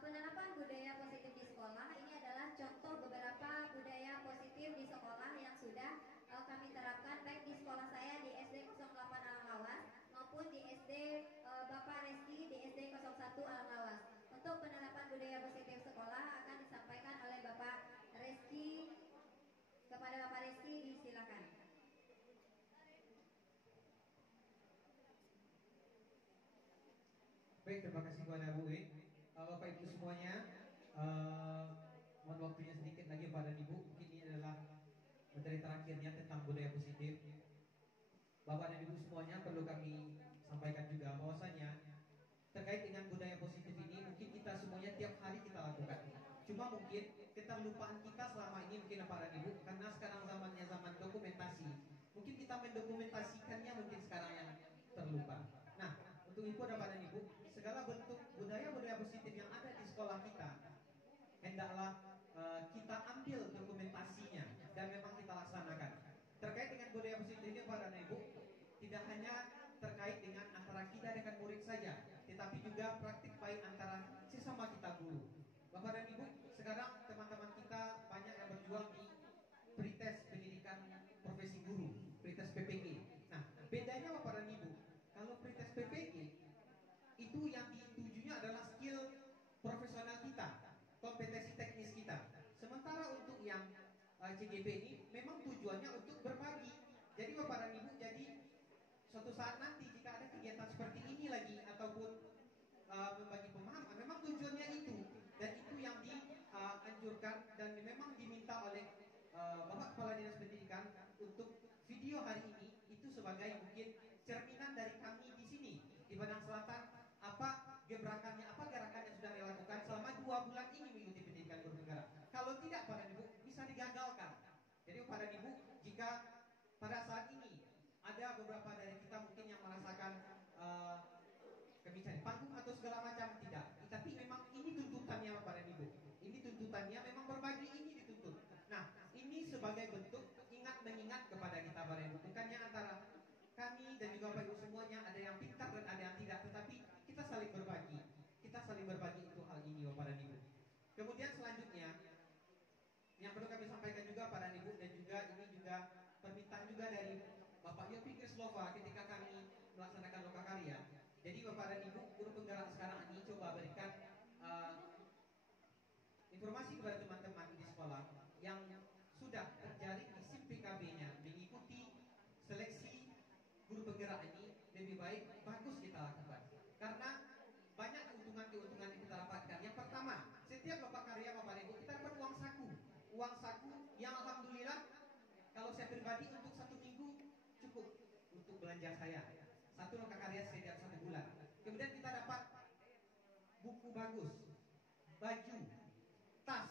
penerapan budaya positif di sekolah. Ini adalah contoh beberapa budaya positif di sekolah yang sudah kami terapkan baik di sekolah saya di SD 08 Alam Lawas maupun di SD Bapak Reski di SD 01 Alam Lawas. Untuk penerapan budaya positif sekolah akan disampaikan oleh Bapak Reski. Kepada Bapak Reski disilakan. Baik, terima kasih kepada Bu Win. Bapak Ibu semuanya, mohon waktunya sedikit lagi Pak dan Ibu. Mungkin ini adalah materi terakhirnya tentang budaya positif. Bapak dan Ibu semuanya perlu kami sampaikan juga bahwasanya terkait dengan budaya positif ini mungkin kita semuanya tiap hari kita lakukan. Cuma mungkin keterlupaan kita selama ini mungkin Bapak dan Ibu, karena sekarang zamannya zaman dokumentasi, mungkin kita mendokumentasikannya mungkin sekarang yang terlupa. Nah, untuk itu Bapak dan Ibu, segala bentuk budaya-budaya positif yang ada di sekolah kita, hendaklah kita ambil dokumentasinya dan memang kita laksanakan. Terkait dengan budaya positif ini Bapak dan Ibu, tidak hanya terkait dengan antara kita dengan murid saja, tetapi juga praktik baik antara sesama kita guru. Bapak dan Ibu, sekarang teman-teman kita banyak yang berjuang di pretest pendidikan profesi guru, pretest PPG. Nah, bedanya Bapak dan Ibu, kalau pretest PPG itu yang ditujunya adalah skill profesional kita, kompetensi teknis kita. Sementara untuk yang CGP ini memang tujuannya untuk berbagi. Jadi Bapak dan Ibu, jadi suatu saat nanti jika ada kegiatan seperti ini lagi ataupun membagi pemahaman, memang tujuannya itu, dan itu yang dianjurkan dan memang diminta oleh Bapak Kepala Dinas Pendidikan untuk video hari ini itu sebagai mungkin cerminan dari kami di sini di Padang Selatan, apa gebrakannya, apa gerakan yang sudah dilakukan selama 2 bulan ini mengikuti pendidikan guru negara. Kalau tidak Bapak dan Ibu bisa digagalkan. Jadi Bapak dan Ibu, jika pada saat ini ada beberapa dari kita mungkin yang merasakan kami cari panggung atau segala macam, tidak. Tapi memang ini tuntutannya Bapak dan Ibu. Ini tuntutannya memang berbagi, ini dituntut. Nah, ini sebagai bentuk mengingat kepada kita Bapak dan Ibu. Bukannya antara kami dan juga Bapak Ibu semuanya ada yang pintar dan ada yang tidak, tetapi kita saling berbagi. Kita saling berbagi itu hal ini Bapak dan Ibu. Kemudian selanjutnya yang perlu kami sampaikan juga Bapak dan Ibu, dan juga ini juga permintaan juga dari Bapak Yopi Krislova ketika kami melaksanakan lokakarya. Jadi Bapak dan Ibu, guru penggerak sekarang ini coba berikan informasi kepada teman-teman di sekolah yang sudah terjaring di SIM PKB-nya mengikuti seleksi guru penggerak ini, lebih baik bagus kita lakukan. Karena banyak keuntungan-keuntungan yang kita dapatkan. Yang pertama, setiap lokakarya Bapak dan Ibu kita dapat uang saku. Uang saku yang alhamdulillah kalau saya pribadi untuk 1 minggu cukup untuk belanja saya. 1 lokakarya setiap 1 bulan. Kemudian kita dapat buku bagus, baju, tas,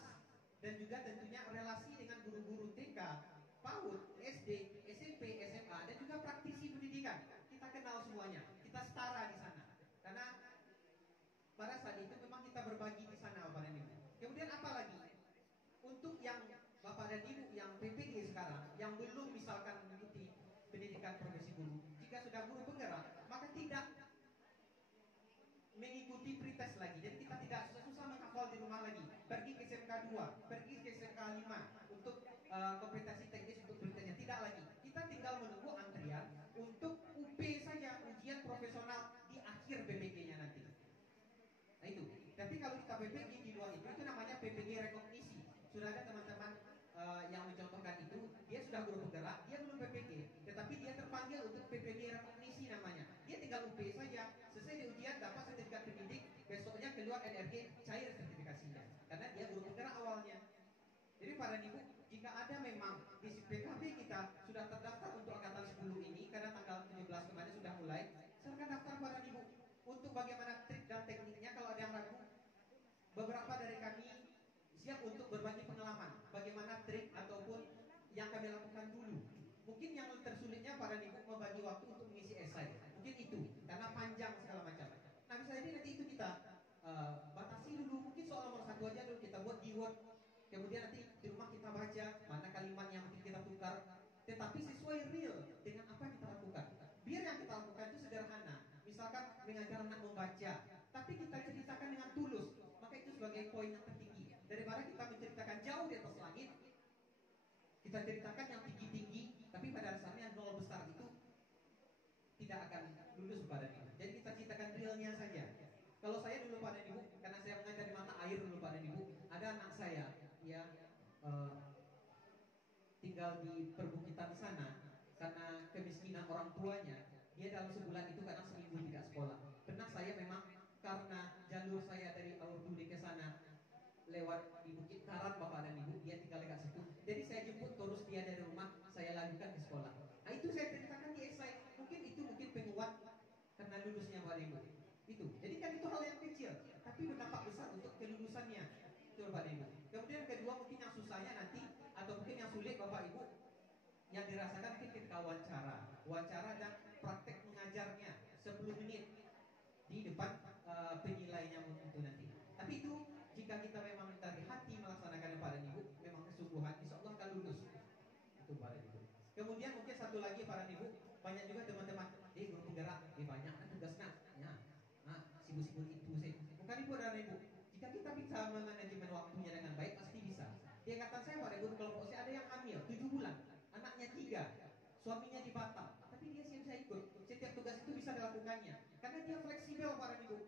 dan juga tentunya relasi dengan guru-guru TK, PAUD, SD, SMP, SMA, dan juga praktisi pendidikan. Kita kenal semuanya, kita setara di sana. Karena pada saat itu memang kita berbagi di sana Bapak dan Ibu. Kemudian apa lagi? Untuk yang Bapak dan Ibu yang PPG sekarang, yang belum misalkan mengikuti pendidikan profesi guru, jika sudah guru penggerak, maka tidak mengikuti pretest lagi. Jadi kita tidak susah-susah menghafal di rumah lagi. Pergi ke SMK 2, pergi ke SMK 5 untuk kompetensi teknis untuk pretestnya. Tidak lagi. Kita tinggal menunggu antrian untuk UP saja, ujian profesional di akhir PPG-nya nanti. Nah itu. Tapi kalau kita PPG di luar itu namanya PPG rekognisi. Sudah ada teman-teman yang mencontohkan itu, dia sudah guru penggerak, dia belum PPG, tetapi dia terpanggil untuk PPG rekognisi namanya. Dia tinggal UP saja, selesai di ujian dapat sertifikat pendidik, besoknya keluar NRG cair sertifikasinya, karena dia guru penggerak awalnya. Jadi Bapak dan Ibu, jika ada memang di PKB kita sudah terdaftar untuk angkatan 10 ini, karena tanggal 17 kemarin sudah mulai, silakan daftar Bapak dan Ibu. Untuk bagaimana trik dan tekniknya, kalau ada yang ragu, beberapa dari kami siap untuk berbagi pengalaman bagaimana trik ataupun yang kami lakukan dulu. Mungkin yang tersulitnya pada Ibu membagi waktu untuk mengisi esai, mungkin itu karena panjang segala macam. Nah bisa jadi nanti itu kita batasi dulu, mungkin soal nomor 1 aja dulu kita buat di Word, kemudian nanti di rumah kita baca mana kalimat yang mungkin kita tukar, tetapi sesuai real dengan apa yang kita lakukan. Biar yang kita lakukan itu sederhana, misalkan mengajar anak membaca, tapi kita ceritakan dengan tulus, maka itu sebagai poin yang tertinggi. Daripada kita menceritakan jauh di atas langit, kita ceritakan yang tinggi-tinggi, tapi pada dasarnya nol besar itu tidak akan lulus pada Ibu. Jadi kita ceritakan realnya saja. Kalau saya dulu pada Ibu, karena saya mengajar di mata air dulu pada Ibu, ada anak saya yang tinggal di perbukitan sana. Karena kemiskinan orang tuanya, dia dalam sebulan itu kadang seminggu tidak sekolah. Pernah saya memang karena jalur saya dari Aurduli ke sana lewat di Bukit Karat Bapak dan Ibu, dia tinggal dekat situ. Jadi saya jemput terus dia dari rumah, saya lanjutkan ke sekolah. Nah itu saya ceritakan di esai. Mungkin penguat karena lulusnya Bapak dan Ibu. Itu. Jadi kan itu hal yang kecil, tapi berdampak besar untuk kelulusannya. Itu Bapak dan Ibu. yang dirasakan ketika wawancara dan praktek mengajarnya 10 menit di depan penilainya itu nanti. Tapi itu jika kita memang dari hati melaksanakan Pak dan Ibu, memang kesungguhan, insya Allah akan lulus. Itu Pak dan Ibu. Kemudian mungkin satu lagi Pak dan Ibu, banyak juga teman-teman, guru penggerak, banyak kan tugasnya, ya, sibuk-sibuk itu sih. Bukan Ibu dan Ibu. Jika kita bisa manajemen waktunya dengan baik, pasti bisa. Di angkatan saya Pak dan Ibu, kelompok saya ada yang hamil 7 bulan, anaknya 3, suaminya di Batam, tapi dia siap bisa ikut. Setiap tugas itu bisa dilakukannya, karena dia fleksibel Pak dan Ibu.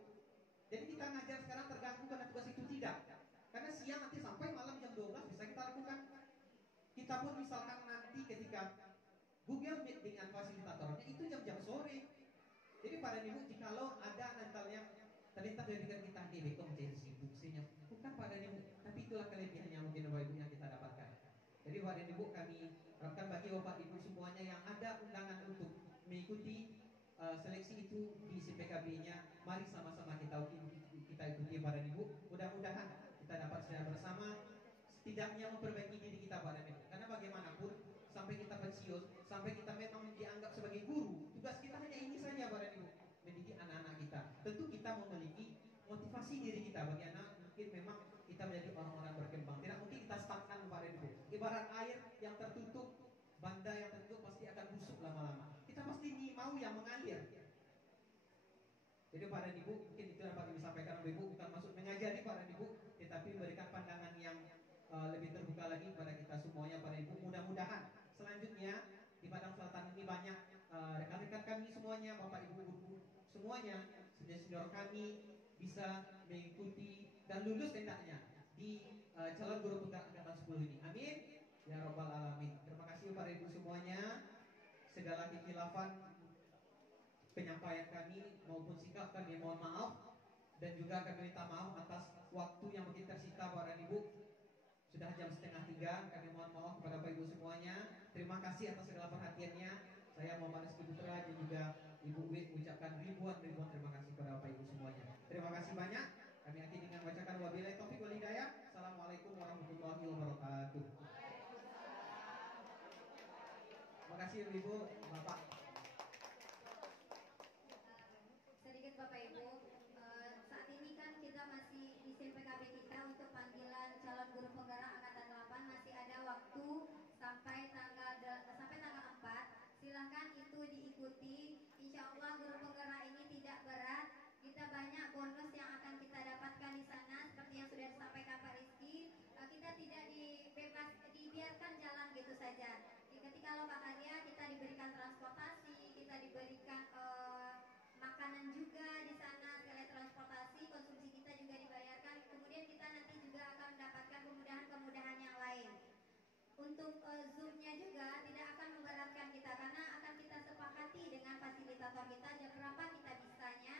Jadi kita ngajar sekarang terganggu karena tugas itu tidak. Karena siang nanti sampai malam jam 12 bisa kita lakukan. Kita pun misalkan nanti ketika Google Meet dengan fasilitatornya itu jam-jam sore. Jadi pada Ibu, jikalau ada nantinya terlintas dari pikiran kita, Beko menjadi sibuk sihnya. Bukan pada Ibu, tapi itulah kelebihannya mungkin Bapak Ibu yang kita dapatkan. Jadi pada Ibu, kami harapkan bagi Bapak Ibu semuanya yang ada undangan untuk mengikuti seleksi itu di CPKB-nya, mari sama-sama kita ikuti pada Ibu. Mudah-mudahan kita dapat secara bersama setidaknya memperbaiki diri kita pada Ibu. Karena bagaimanapun sampai kita pensiun, sampai kita memang dianggap sebagai guru, tugas kita hanya ini saja pada Ibu, mendidik anak-anak kita. Tentu kita memiliki motivasi diri kita bagi anak, mungkin memang kita menjadi orang-orang berkembang. Tidak mungkin kita stagnan pada Ibu. Ibarat air yang tertutup, banda yang tertutup pasti akan busuk lama-lama. Kita pasti mau yang mengalir. Jadi Pak dan Ibu, mungkin itu dapat kami sampaikan oleh Ibu, bukan maksud mengajari Pak dan Ibu, tetapi memberikan pandangan yang lebih terbuka lagi kepada kita semuanya Pak dan Ibu. Mudah-mudahan selanjutnya di Padang Selatan ini banyak rekan-rekan kami semuanya, Bapak Ibu guru semuanya, senior kami bisa mengikuti dan lulus hendaknya di calon guru penggerak angkatan 10 ini. Amin ya Rabbal Alamin. Terima kasih Bapak Ibu semuanya. Segala kekhilafan penyampaian kami maupun sikap kami mohon maaf, dan juga kami minta maaf atas waktu yang mungkin tersita Bapak dan Ibu. Sudah jam 2:30, kami mohon maaf kepada Bapak Ibu semuanya. Terima kasih atas segala perhatiannya. Saya Muhammad Rizky Putra dan juga Ibu Wid mengucapkan ribuan terima kasih kepada Bapak Ibu semuanya. Terima kasih banyak. Kami akhiri dengan bacakan wabillahi taufiq wal hidayah. Assalamualaikum warahmatullahi wabarakatuh. Terima kasih Ibu, Bapak. Sedikit Bapak Ibu, saat ini kan kita masih di CPKB kita untuk panggilan calon guru penggerak angkatan 8 masih ada waktu sampai tanggal 4. Silahkan itu diikuti. Insya Allah guru penggerak ini tidak berat. Kita banyak bonus yang akan kita dapatkan di sana seperti yang sudah disampaikan Pak Rizky. Kita tidak dibiarkan jalan gitu saja. Ketika lomba karya kita diberikan transportasi, kita diberikan makanan juga di sana, sekalian transportasi, konsumsi kita juga dibayarkan. Kemudian kita nanti juga akan mendapatkan kemudahan-kemudahan yang lain. Untuk Zoom-nya juga tidak akan memberatkan kita karena akan kita sepakati dengan fasilitator kita jam berapa kita bisanya.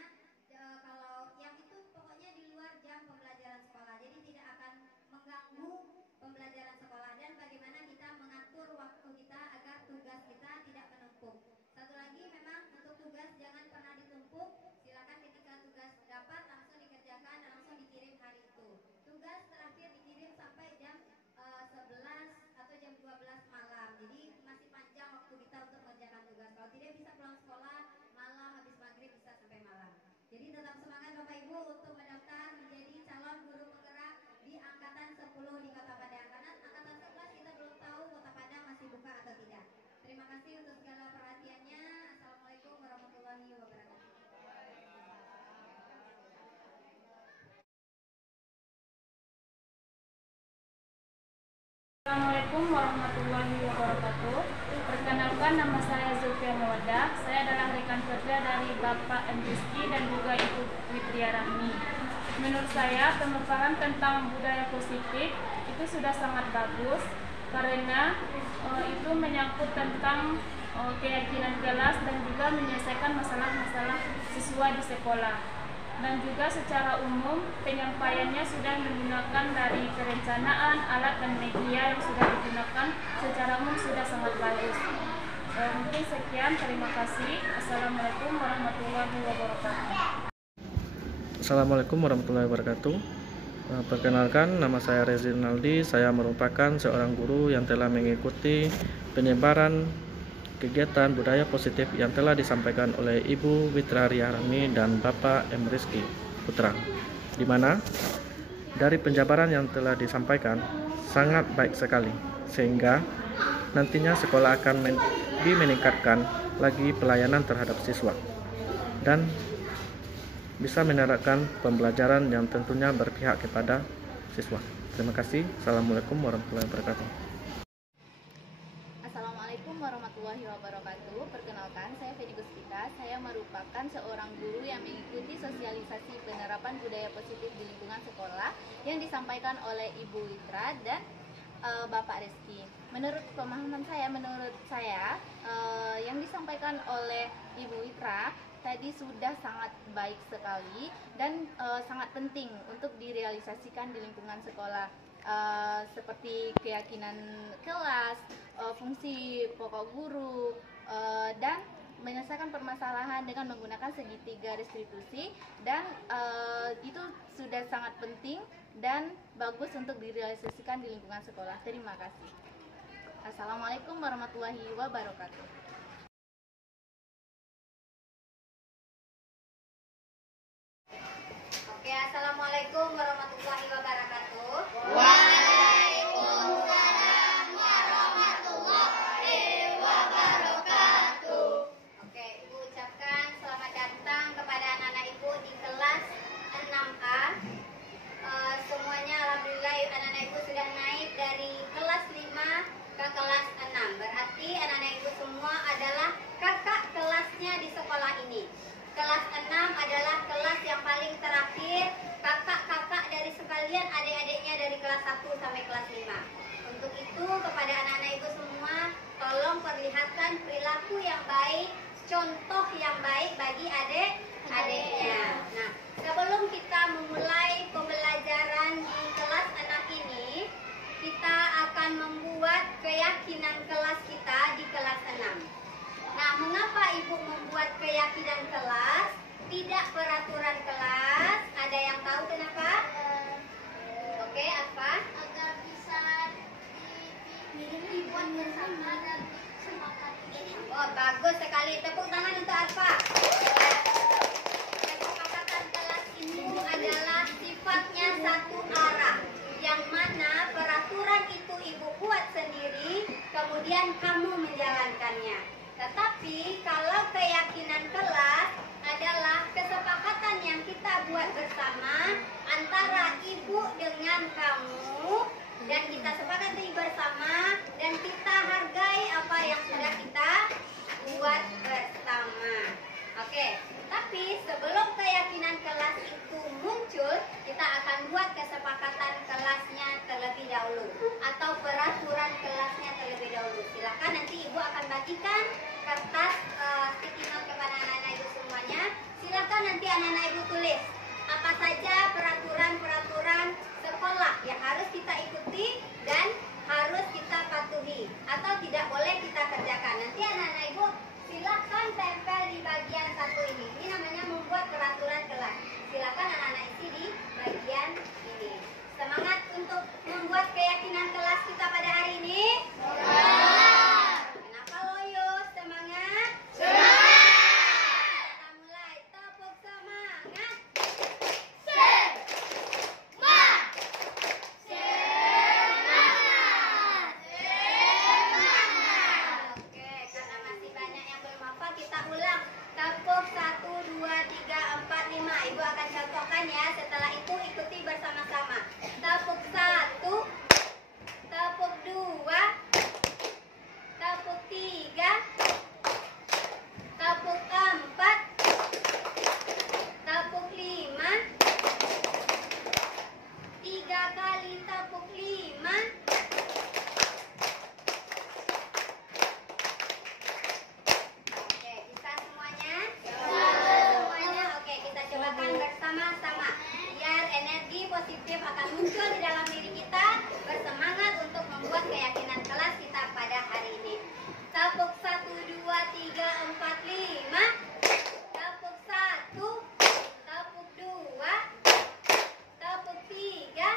Kalau yang itu pokoknya di luar jam pembelajaran sekolah, jadi tidak akan mengganggu pembelajaran sekolah, dan bagaimana kita mengatur waktu kita agar tugas kita tidak menumpuk. Satu lagi, memang untuk tugas jangan pernah ditumpuk. Silakan ketika tugas dapat langsung dikerjakan dan langsung dikirim hari itu. Tugas terakhir dikirim sampai jam 11 atau jam 12 malam. Jadi masih panjang waktu kita untuk mengerjakan tugas. Kalau tidak bisa pulang sekolah malam, habis maghrib bisa sampai malam. Jadi tetap semangat Bapak Ibu untuk mendaftar menjadi calon guru penggerak di angkatan 10 di Kota Padang. Karena angkatan 11 kita belum tahu Kota Padang masih buka atau tidak. Terima kasih untuk segala perhatiannya. Assalamualaikum warahmatullahi wabarakatuh. Assalamualaikum warahmatullahi wabarakatuh. Perkenalkan, nama saya Zulfia Mawadah. Saya adalah rekan kerja dari Bapak M. Rizky dan juga Ibu Witria Rahmi. Menurut saya, pemaparan tentang budaya positif itu sudah sangat bagus karena itu menyangkut tentang keyakinan kelas dan juga menyelesaikan masalah-masalah siswa di sekolah. Dan juga secara umum penyampaiannya sudah menggunakan dari perencanaan, alat dan media yang sudah digunakan secara umum sudah sangat bagus. Mungkin sekian, terima kasih. Assalamualaikum warahmatullahi wabarakatuh. Assalamualaikum warahmatullahi wabarakatuh. Perkenalkan, nama saya Rezi Rinaldi. Saya merupakan seorang guru yang telah mengikuti penyebaran kegiatan budaya positif yang telah disampaikan oleh Ibu Witraria Rahmi dan Bapak M. Rizky Putra, di mana dari penjabaran yang telah disampaikan sangat baik sekali, sehingga nantinya sekolah akan meningkatkan lagi pelayanan terhadap siswa dan bisa menerapkan pembelajaran yang tentunya berpihak kepada siswa. Terima kasih. Assalamualaikum warahmatullahi wabarakatuh. Assalamualaikum warahmatullahi wabarakatuh. Perkenalkan, saya Feni Guspita. Saya merupakan seorang guru yang mengikuti sosialisasi penerapan budaya positif di lingkungan sekolah yang disampaikan oleh Ibu Witra dan Bapak Rizky. Menurut pemahaman saya, yang disampaikan oleh Ibu Witra tadi sudah sangat baik sekali dan sangat penting untuk direalisasikan di lingkungan sekolah, seperti keyakinan kelas, fungsi pokok guru, dan menyelesaikan permasalahan dengan menggunakan segitiga restitusi, dan itu sudah sangat penting dan bagus untuk direalisasikan di lingkungan sekolah. Terima kasih. Assalamualaikum warahmatullahi wabarakatuh. Oke, assalamualaikum warahmatullahi wabarakatuh. Waalaikumsalam warahmatullahi wabarakatuh. Oke, Ibu ucapkan selamat datang kepada anak-anak Ibu di kelas 6A. Semuanya alhamdulillah anak-anak Ibu sudah naik dari kelas 5 ke kelas 6. Berarti anak-anak Ibu semua adalah kakak kelasnya di sekolah ini. Kelas 6 adalah kelas yang paling terakhir, kakak-kakak dari sekalian, adik-adiknya dari kelas 1 sampai kelas 5. Untuk itu kepada anak-anak Ibu semua, tolong perlihatkan perilaku yang baik, contoh yang baik bagi adik-adiknya. Nah, sebelum kita memulai pembelajaran di kelas 6 ini, kita akan membuat keyakinan kelas kita di kelas 6. Nah, mengapa Ibu membuat keyakinan kelas, tidak peraturan kelas? Ada yang tahu kenapa? Oke, apa? Agar bisa dibuat bersama dan disepakati. Oh, bagus sekali. Tepuk tangan untuk apa? Kesepakatan kelas ini adalah sifatnya satu arah, yang mana peraturan itu Ibu buat sendiri, kemudian kamu menjalankannya. Tetapi kalau keyakinan kelas adalah kesepakatan yang kita buat bersama antara Ibu dengan kamu, dan kita sepakati bersama dan kita hargai apa yang sudah kita buat bersama. Oke, tapi sebelum keyakinan kelas itu muncul, kita akan buat kesepakatan kelasnya terlebih dahulu atau peraturan kelasnya terlebih dahulu. Silakan nanti Ibu akan bagikan kertas sticky note kepada anak-anak Ibu semuanya. Silakan nanti anak-anak Ibu tulis apa saja peraturan-peraturan sekolah yang harus kita ikuti dan harus kita patuhi atau tidak boleh kita kerjakan. Nanti anak-anak Ibu silakan tempel di bagian satu ini. Ini namanya membuat peraturan kelas. Silakan anak-anak isi di bagian ini. Semangat untuk membuat keyakinan kelas kita pada hari ini. Kenapa loyo? Semangat. Kita mulai. Tepuk semangat. Oke, karena masih banyak yang belum hafal, kita ulang. Tepuk 1, 2, 3, 4, 5. Ibu akan contohkan ya. Setelah itu ikuti bersama-sama. Tepuk 1, tepuk 2, tepuk 3, tepuk 4, tepuk 5, 3 kali tepuk 5. Oke, bisa semuanya? Semuanya? Oke, kita cobakan bersama-sama. Biar energi positif akan muncul di dalam diri kita, bersemangat untuk membuat keyakinan kelas kita pada hari ini. Tepuk 1, 2, 3, 4, 5. Tepuk 1, tepuk 2, tepuk 3,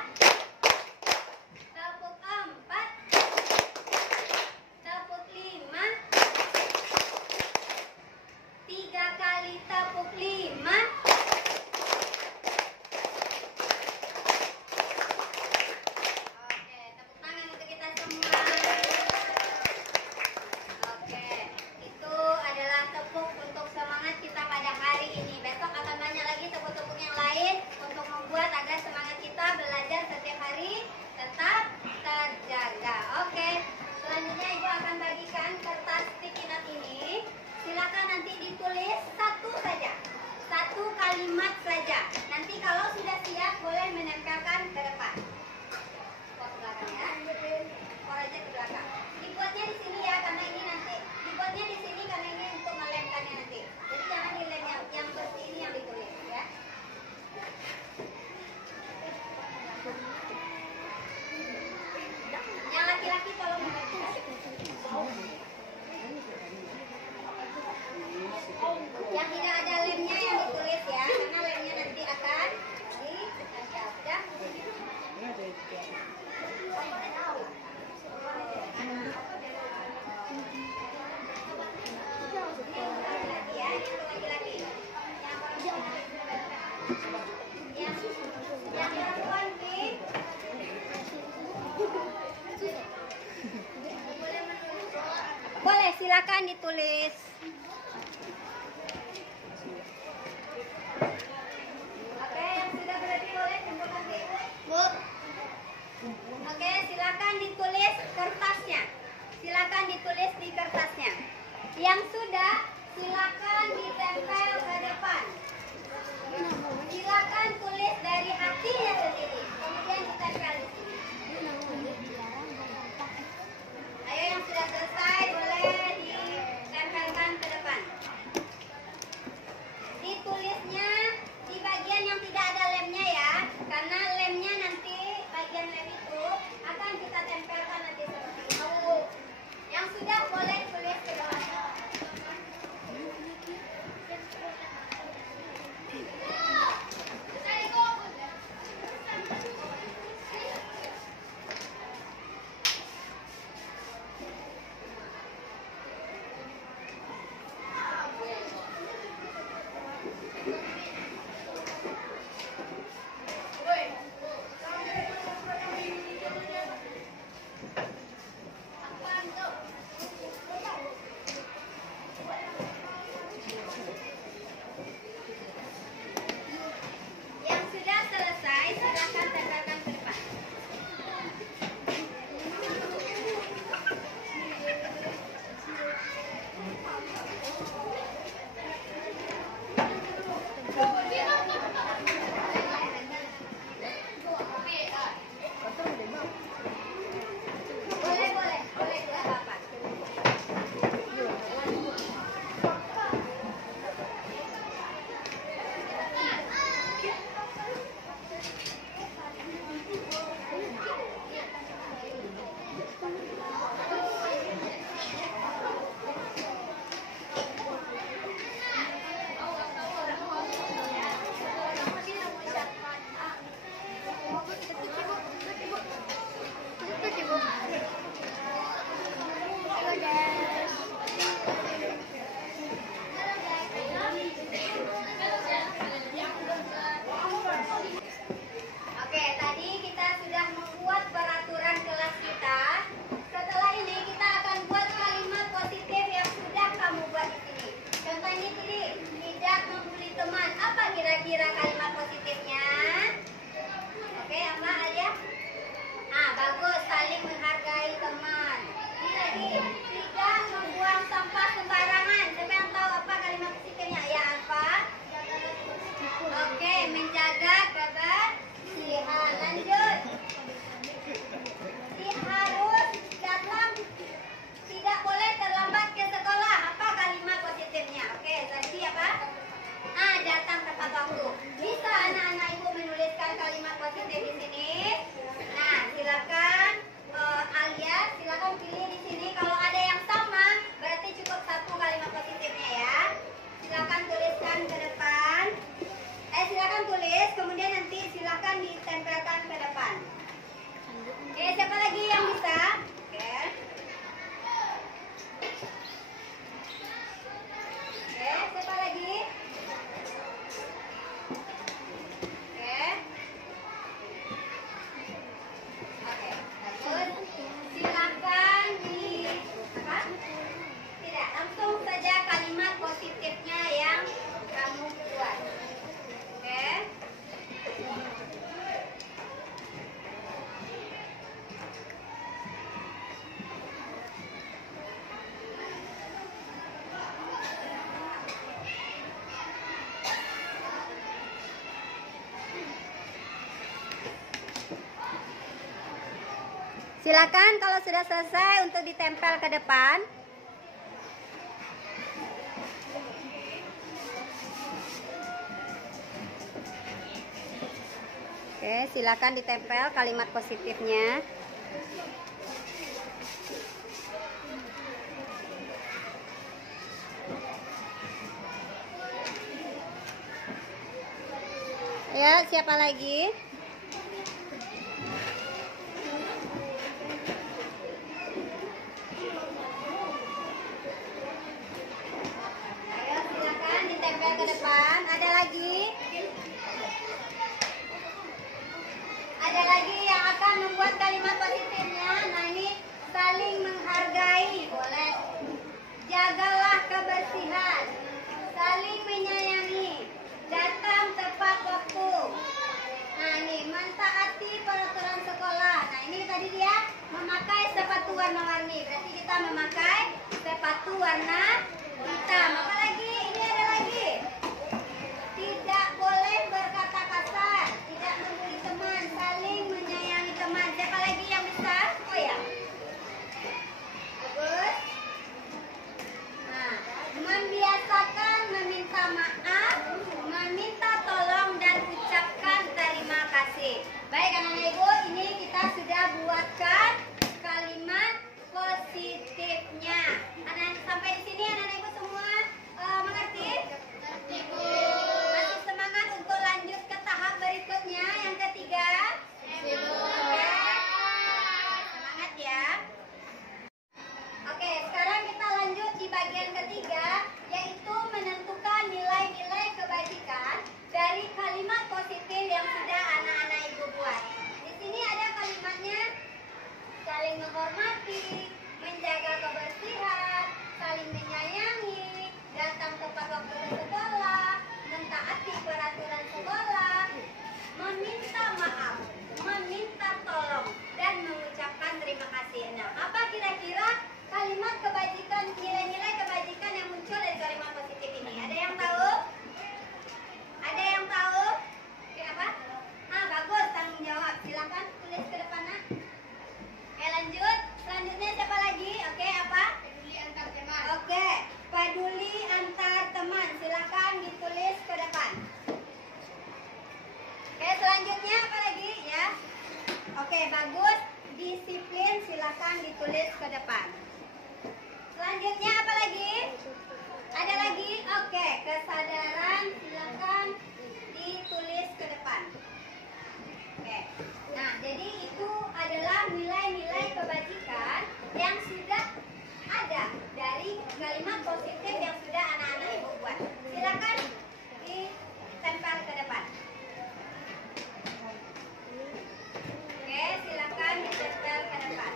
silakan ditulis. Oke, yang sudah berarti boleh kumpulkan ke Ibu. Bu. Oke, silakan ditulis kertasnya. Silakan ditulis di kertasnya. Yang sudah, silakan ditempel ke depan. Silakan tulis dari hatinya sendiri, kemudian ditempel di sini. Ayo yang sudah selesai boleh ditempelkan ke depan. Ditulisnya di bagian yang tidak ada lemnya ya, karena lemnya nanti bagian lem itu akan kita tempelkan nanti seperti itu. Yang sudah boleh tulis ke bawah. Yang sudah selesai, silakan tempelkan ke depan. Boleh, tidak apa-apa. Oke, tadi kita sudah membuat peraturan kelas kita. Setelah ini kita akan buat kalimat positif yang sudah kamu buat di sini. Contohnya tadi, tidak membuli teman. Apa kira-kira kalimat positifnya? Oke, apa Alia? Bagus, saling menghargai teman. Ini lagi, tidak membuang sampah sembarangan. Siapa yang tahu apa kalimat positifnya? Ya, apa? Oke, menjaga kebersihan. Lanjut. Harus datang, tidak boleh terlambat ke sekolah. Apa kalimat positifnya? Oke, tadi apa? Datang tepat waktu. Bisa anak-anak ibu menuliskan kalimat positif di sini? Nah, silakan Alia, silakan pilih di sini. Kalau ada yang sama, berarti cukup satu kalimat positifnya ya. Silakan tuliskan ke depan. Silakan tulis, kemudian nanti silakan ditempelkan ke depan. Oke, siapa lagi yang bisa? Oke. Oke, siapa lagi? Oke. Oke, bagus. Silakan di apa? Tidak, langsung saja kalimat positifnya yang kamu buat. Oke. Silakan kalau sudah selesai untuk ditempel ke depan. Oke, silakan ditempel kalimat positifnya. Ya, siapa lagi? Ayo, silakan ditempel ke depan. Ada lagi? Ada lagi yang akan membuat kalimat positifnya. Nah, ini saling menghargai. Boleh jagalah kebersihan, saling menyayangi, datang tepat waktu. Nah ini mentaati peraturan sekolah. Nah ini tadi dia memakai sepatu warna-warni. Berarti kita memakai sepatu warna hitam. Apa lagi? Ini ada lagi. Tidak boleh berkata kasar, tidak membuli teman, saling menyayangi teman. Siapa lagi yang bisa? Oh ya. Bagus. Nah, membiasakan meminta maaf, meminta tolong dan ucapkan terima kasih. Baik anak-anak ibu, ini kita sudah buatkan kalimat positifnya. Anak sampai di sini anak-anak ibu semua mengerti? Masih semangat untuk lanjut ke tahap berikutnya yang ketiga? Oke. Semangat ya. Oke, sekarang kita lanjut di bagian ketiga, yaitu menentukan nilai-nilai kebajikan dari kalimat positif yang sudah anak-anak ibu buat. Di sini ada kalimatnya: saling menghormati, menjaga kebersihan, saling menyayangi, datang tepat waktu ke sekolah, mentaati peraturan sekolah, meminta maaf, meminta tolong, dan mengucapkan terima kasih. Nah, apa kira-kira kalimat kebajikan, nilai-nilai kebajikan yang muncul dari kalimat positif ini? Ada yang tahu? Ada yang tahu? Oke, apa? Bagus, tanggung jawab. Silakan tulis ke depan, nak. Oke, lanjut. Selanjutnya siapa lagi? Oke, apa? Peduli antar teman. Oke, peduli antar teman. Silakan ditulis ke depan. Oke, selanjutnya apa lagi? Ya. Oke, bagus. Disiplin silakan ditulis ke depan. Selanjutnya apa lagi? Ada lagi? Oke, kesadaran silakan ditulis ke depan. Oke. Nah, jadi itu adalah nilai-nilai kebajikan yang sudah ada dari kalimat positif yang sudah anak-anak ibu buat. Silakan ditempel ke depan. Oke, silakan ditempel ke depan.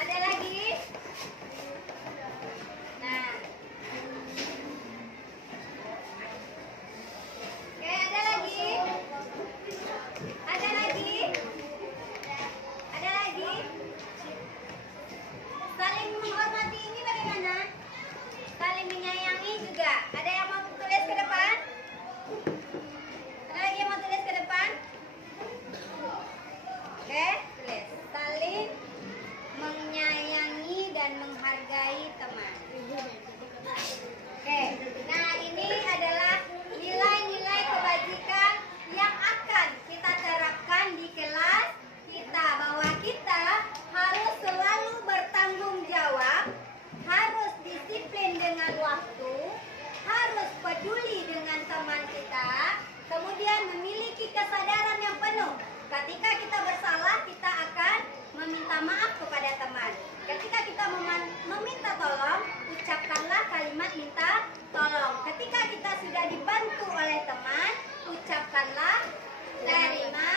Ada lagi? Nah. Oke, ada lagi? Ada lagi? Ada lagi? Saling menghormati ini bagaimana? Saling menyayangi juga. Ada yang mau tulis ke depan? Ada lagi yang mau tulis ke depan? Oke, tulis. Saling menyayangi dan menghargai teman. Oke, nah ini adalah nilai-nilai kebajikan yang akan kita terapkan di kelas kita, bahwa kita harus selalu bertanggung jawab, harus disiplin dengan waktu, harus peduli dengan teman kita, kemudian memiliki kesadaran yang penuh. Ketika kita bersalah, kita akan meminta maaf kepada teman. Ketika kita meminta tolong, ucapkanlah kalimat minta tolong. Ketika kita sudah dibantu oleh teman, ucapkanlah terima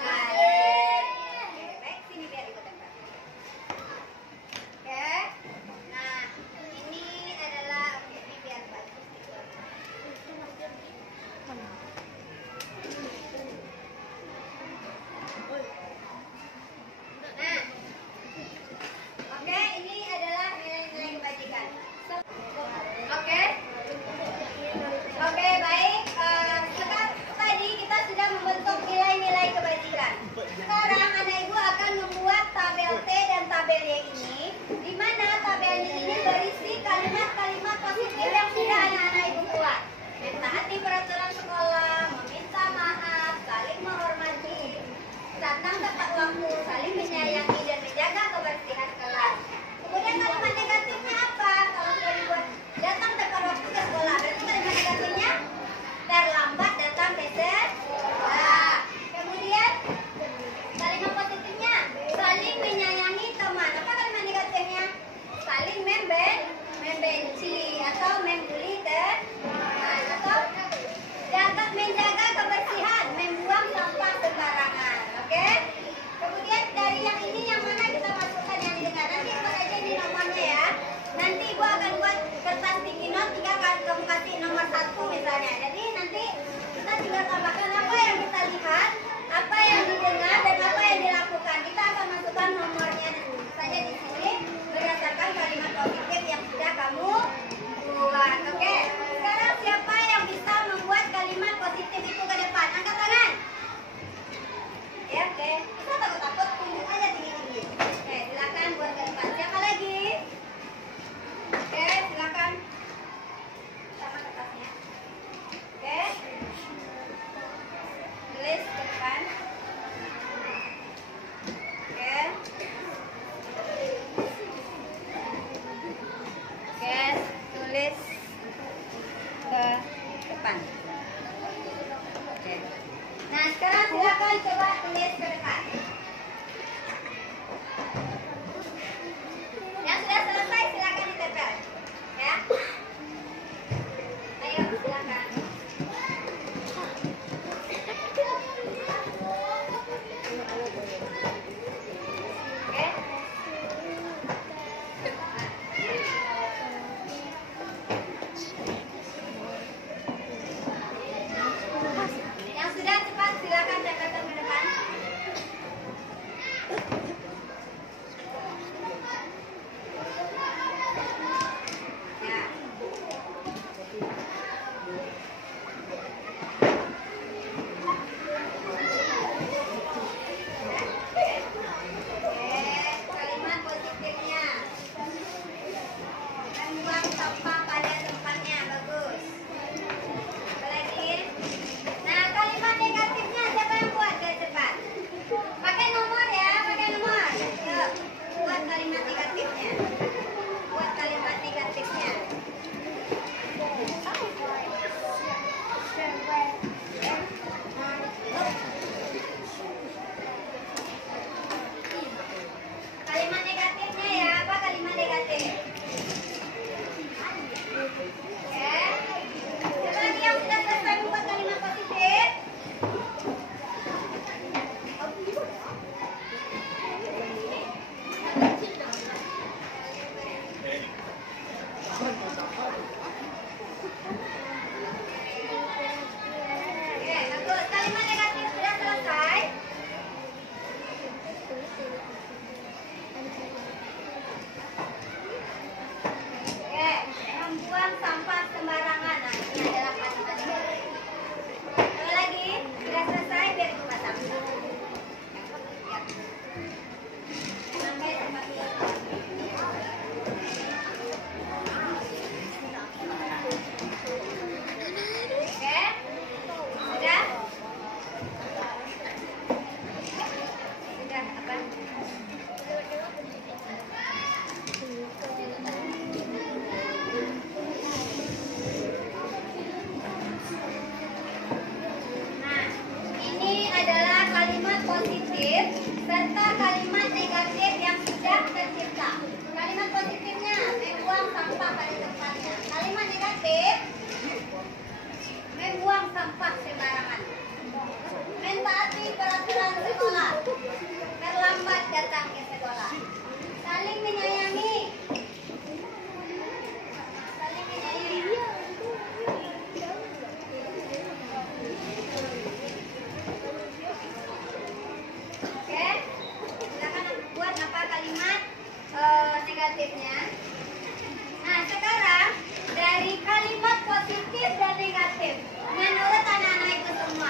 kasih. Baik, sini biar ibu tempel. Oke. Nah, ini adalah ini biar bagus. Nah, oke, ini adalah nilai-nilai kebajikan. Oke, baik. Tadi kita sudah membentuk nilai-nilai kebajikan. nomor 1 misalnya. Jadi nanti kita tinggal tambahkan apa yang kita lihat, apa yang didengar, dan apa yang dilakukan. Kita akan masukkan nomornya saja di sini berdasarkan kalimat positif yang sudah kamu buat. Oke, sekarang siapa yang bisa membuat kalimat positif itu ke depan? Angkat tangan. Ya, oke. Kita takut-takut, tunjuk aja tinggi-tinggi. Oke, silakan buat ke depan. Siapa lagi? Oke, silakan. Sama kertasnya. Oke. Tulis ke depan. Oke. Oke, tulis ke depan. Oke. Nah, sekarang silakan coba tulis ke depan. Yang sudah selesai silakan ditempel. Ya. Ayo, silakan. Oke. Yang sudah cepat silakan tempelkan ke depan. Ya. Kalimat positifnya. Dan buang sampah pada tempatnya, bagus. Apa lagi? Nah, kalimat negatifnya siapa yang buat? Gak cepat. Pakai nomor ya, pakai nomor. Yuk, buat kalimat negatifnya. Buat kalimat negatifnya. Kalimat negatifnya ya, apa kalimat negatif? Oke. Siapa lagi yang sudah selesai membuat kalimat positif? Oke, bagus. Kalimat negatif sudah selesai. Oke, membuang sampah sembarangan. Nah, ini adalah kalimatnya. Kalau lagi, sudah selesai biar tempat sampah. Ya. Sampai tempat Oke, sudah? Sudah apa? Nah, ini adalah kalimat positif serta kalimat negatif yang sudah tercipta. Kalimat positifnya membuang sampah pada tempatnya. Kalimat negatif membuang sampah sembarangan. Mentaati peraturan sekolah. Terlambat datang ke sekolah. Saling menyayangi. Saling menyayangi. Oke, silakan buat apa kalimat negatifnya. Nah, sekarang dari kalimat positif dan negatif, menurut anak-anak itu semua,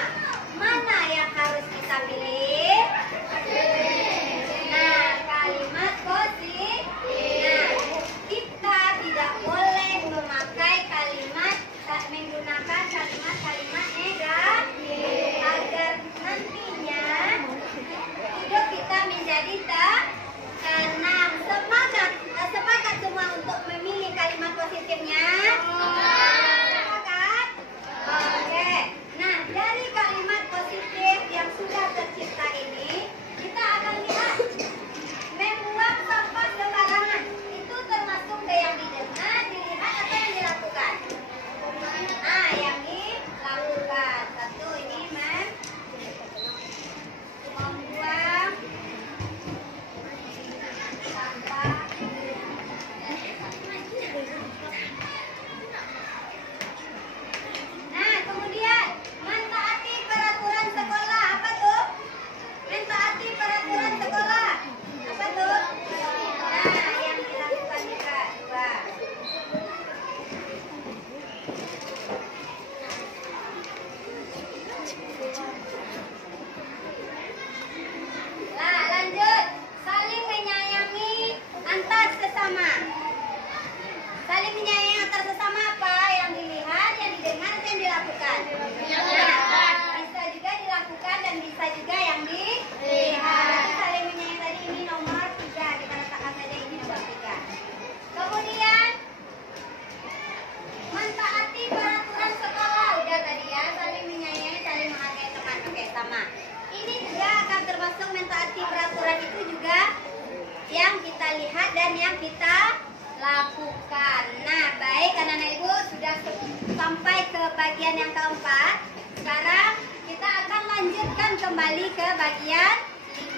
bagian yang keempat. Sekarang kita akan lanjutkan kembali ke bagian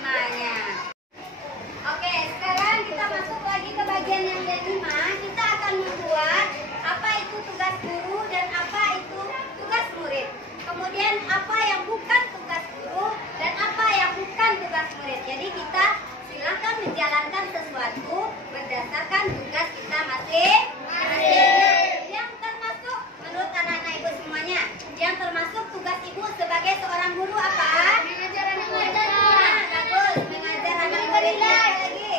5-nya. Oke, sekarang kita masuk lagi ke bagian yang ke-5. Kita akan membuat apa itu tugas guru dan apa itu tugas murid. Kemudian apa yang bukan tugas guru dan apa yang bukan tugas murid. Jadi kita silakan menjalankan sesuatu berdasarkan tugas kita masing-masing. Yang termasuk menurut anak-anak ibu semuanya, yang termasuk tugas ibu sebagai seorang guru apa? Mengajar anak murid. Nah, bagus, mengajar anak murid lagi.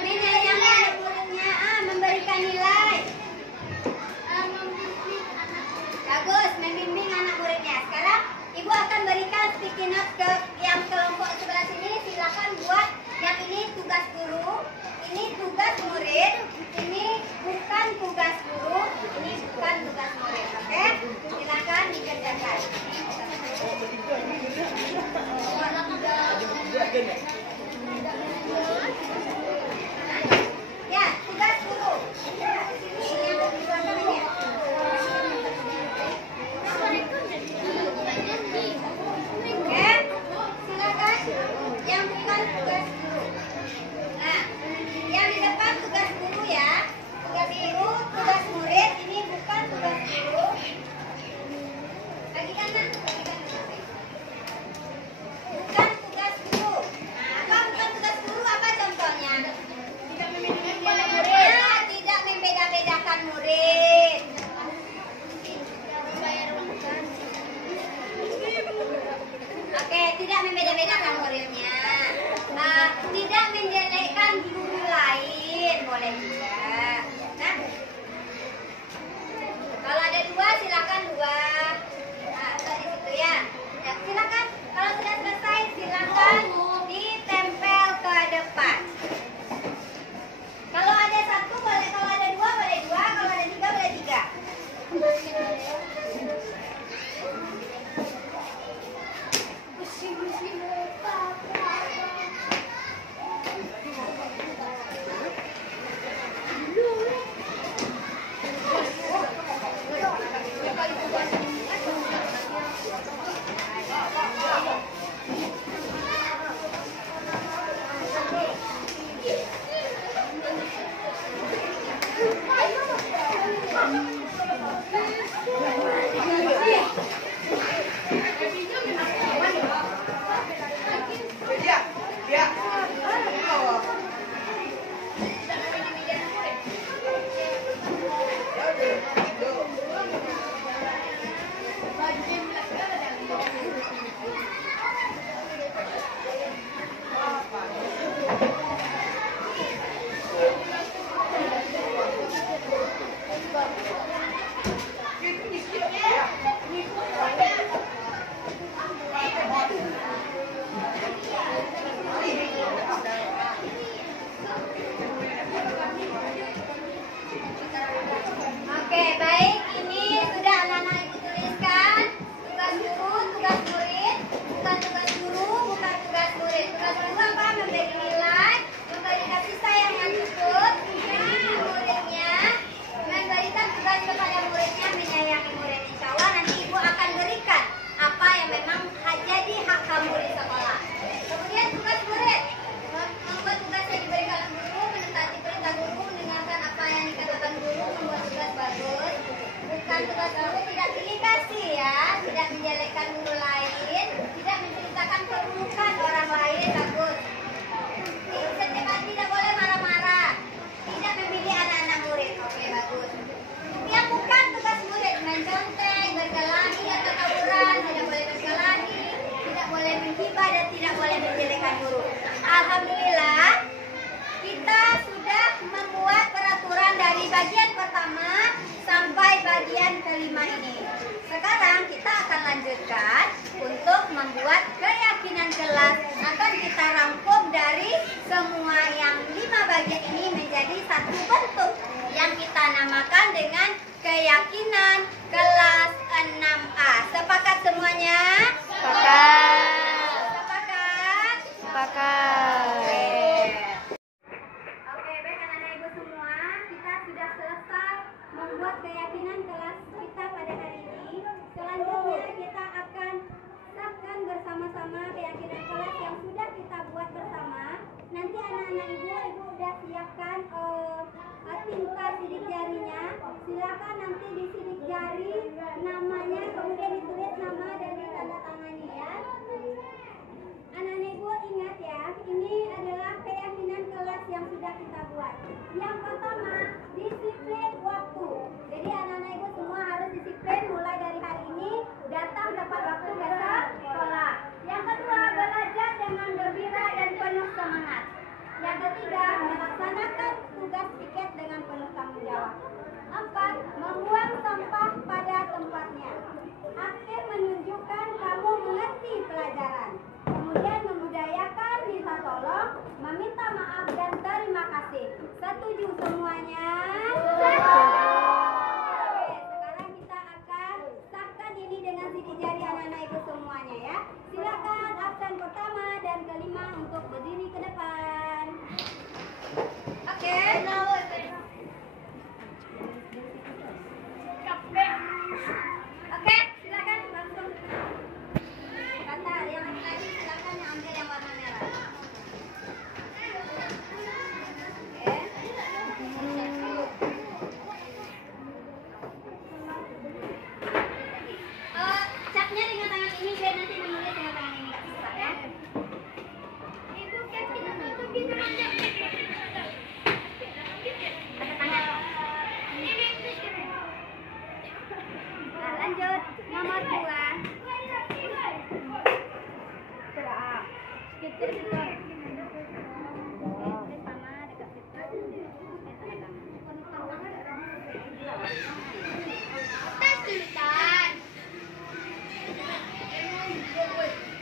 Menyayangi anak muridnya, memberikan nilai. Bagus, membimbing anak muridnya. Sekarang ibu akan berikan sticky note ke yang kelompok sebelah sini. Silakan buat yang ini tugas guru, ini tugas murid, ini bukan tugas guru, ini bukan tugas murid. Oke? Silakan dikerjakan. Ya, tugas guru. Ini yang kedua namanya. Oke, silakan yang bukan tugas guru. Nah, yang di depan tugas guru ya. Tugas guru, tugas murid, ini bukan tugas guru. Bagikan nak, bagikan. Bukan tugas guru. Nah, apa bukan tugas guru? Apa contohnya? Tidak membeda-bedakan murid. Nah, tidak membeda-bedakan murid. Oke, tidak membeda-bedakan muridnya. Tidak menjelekkan guru lain, boleh juga. Nah, kalau ada dua, silakan dua. Nah, di situ ya. Nah, silakan. Kalau sudah selesai, silakan ditempel ke depan. Kalau ada satu boleh, kalau ada dua boleh dua, kalau ada tiga boleh tiga. Oke, baik. Ini sudah anak-anak ibu tuliskan. Tugas guru, tugas murid. Bukan tugas guru, bukan tugas murid. Tugas guru apa? Memberi nilai, memberi kasih sayang yang cukup. Muridnya memberikan tugas kepada muridnya, menyayangi murid. Insya Allah nanti ibu akan berikan apa yang memang jadi hak kamu di sekolah. Kemudian tugas murid, membuat tugas yang diberikan guru, menetapi perintah guru, mendengarkan apa yang dikatakan guru, membuat tugas bagus. Bukan tugas guru, tidak pilih kasih ya, tidak menjelekkan guru lain, tidak menceritakan keburukan orang lain, bagus. Tidak boleh marah-marah, tidak memilih anak-anak murid, oke bagus. Yang bukan tugas murid, main conteng, berkelahi atau tawuran, tidak boleh berkelahi, tidak boleh menghibah dan tidak boleh menjelekkan guru. Alhamdulillah, kita sudah membuat peraturan dari bagian pertama sampai bagian kelima ini. Sekarang kita akan lanjutkan untuk membuat keyakinan kelas. Akan kita rangkum dari semua yang 5 bagian ini menjadi satu bentuk yang kita namakan dengan keyakinan kelas 6A. Sepakat semuanya? Sepakat. Sepakat? Sepakat. Oke, baik anak-anak ibu semua, kita sudah selesai membuat keyakinan kelas kita pada bersama keyakinan kelas yang sudah kita buat bersama. Nanti anak-anak ibu udah siapkan tinta sidik jarinya. Silakan nanti disidik jari namanya, kemudian ditulis nama dan ditandatangani ya. Anak-anak ibu ingat ya, ini adalah keyakinan kelas yang sudah kita buat. Yang pertama, disiplin waktu. Jadi anak-anak ibu semua harus disiplin mulai dari hari ini datang tepat waktu ke sekolah. Yang kedua, belajar dengan gembira dan penuh semangat. Yang ketiga, melaksanakan tugas piket dengan penuh tanggung jawab. 4. Membuang sampah pada tempatnya. Aktif menunjukkan kamu mengerti pelajaran. Kemudian membudayakan minta tolong, meminta maaf dan terima kasih. Setuju semuanya? Oke, sekarang kita akan sahkan ini dengan sidik jari anak-anak ibu semuanya ya. Silakan absen pertama dan kelima untuk berdiri ke depan. Oke. Oke, silakan langsung. Kata yang laki-laki silakan yang ambil yang warna merah. Capnya dengan tangan ini, biar nanti menulis dengan tangan ini, nggak susah ya. Ibu kan kita tutup kita aja. Ada tangan. Nah, lanjut nomor 2. Sudah. Skip. Sama dekat situ. Tes tulisan.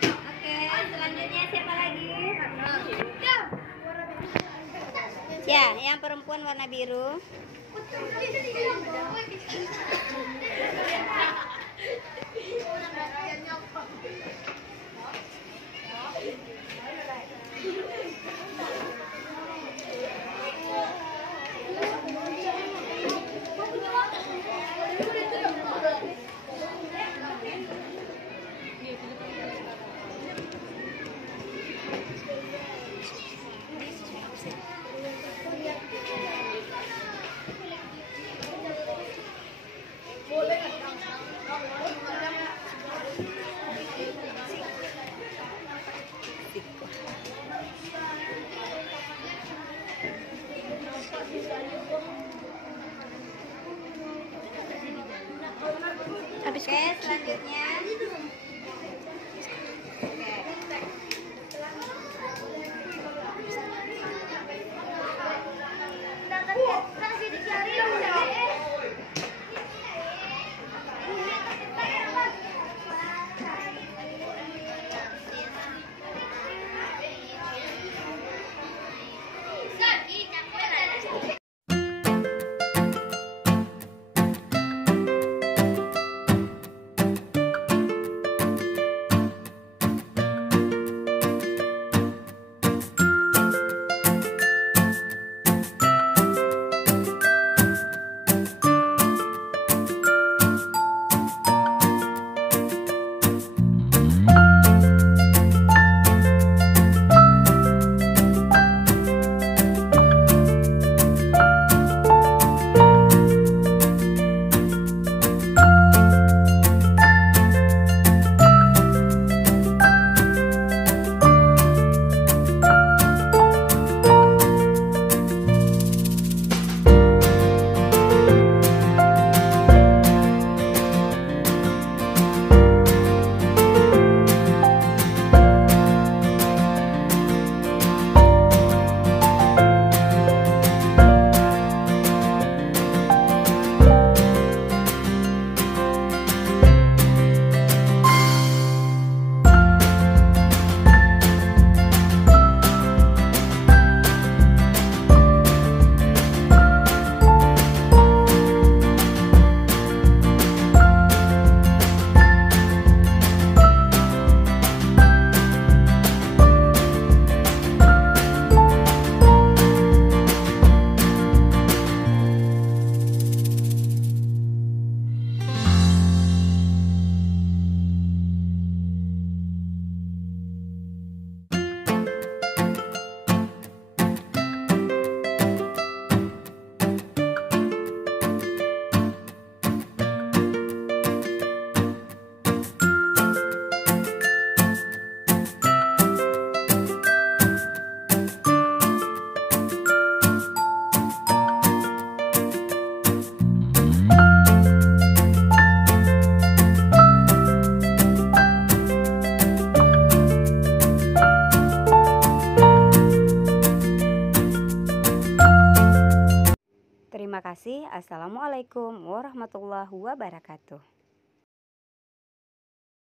Oke, selanjutnya siapa lagi? Ya, yang perempuan warna biru. Oke, selanjutnya. Terima kasih. Assalamualaikum warahmatullahi wabarakatuh.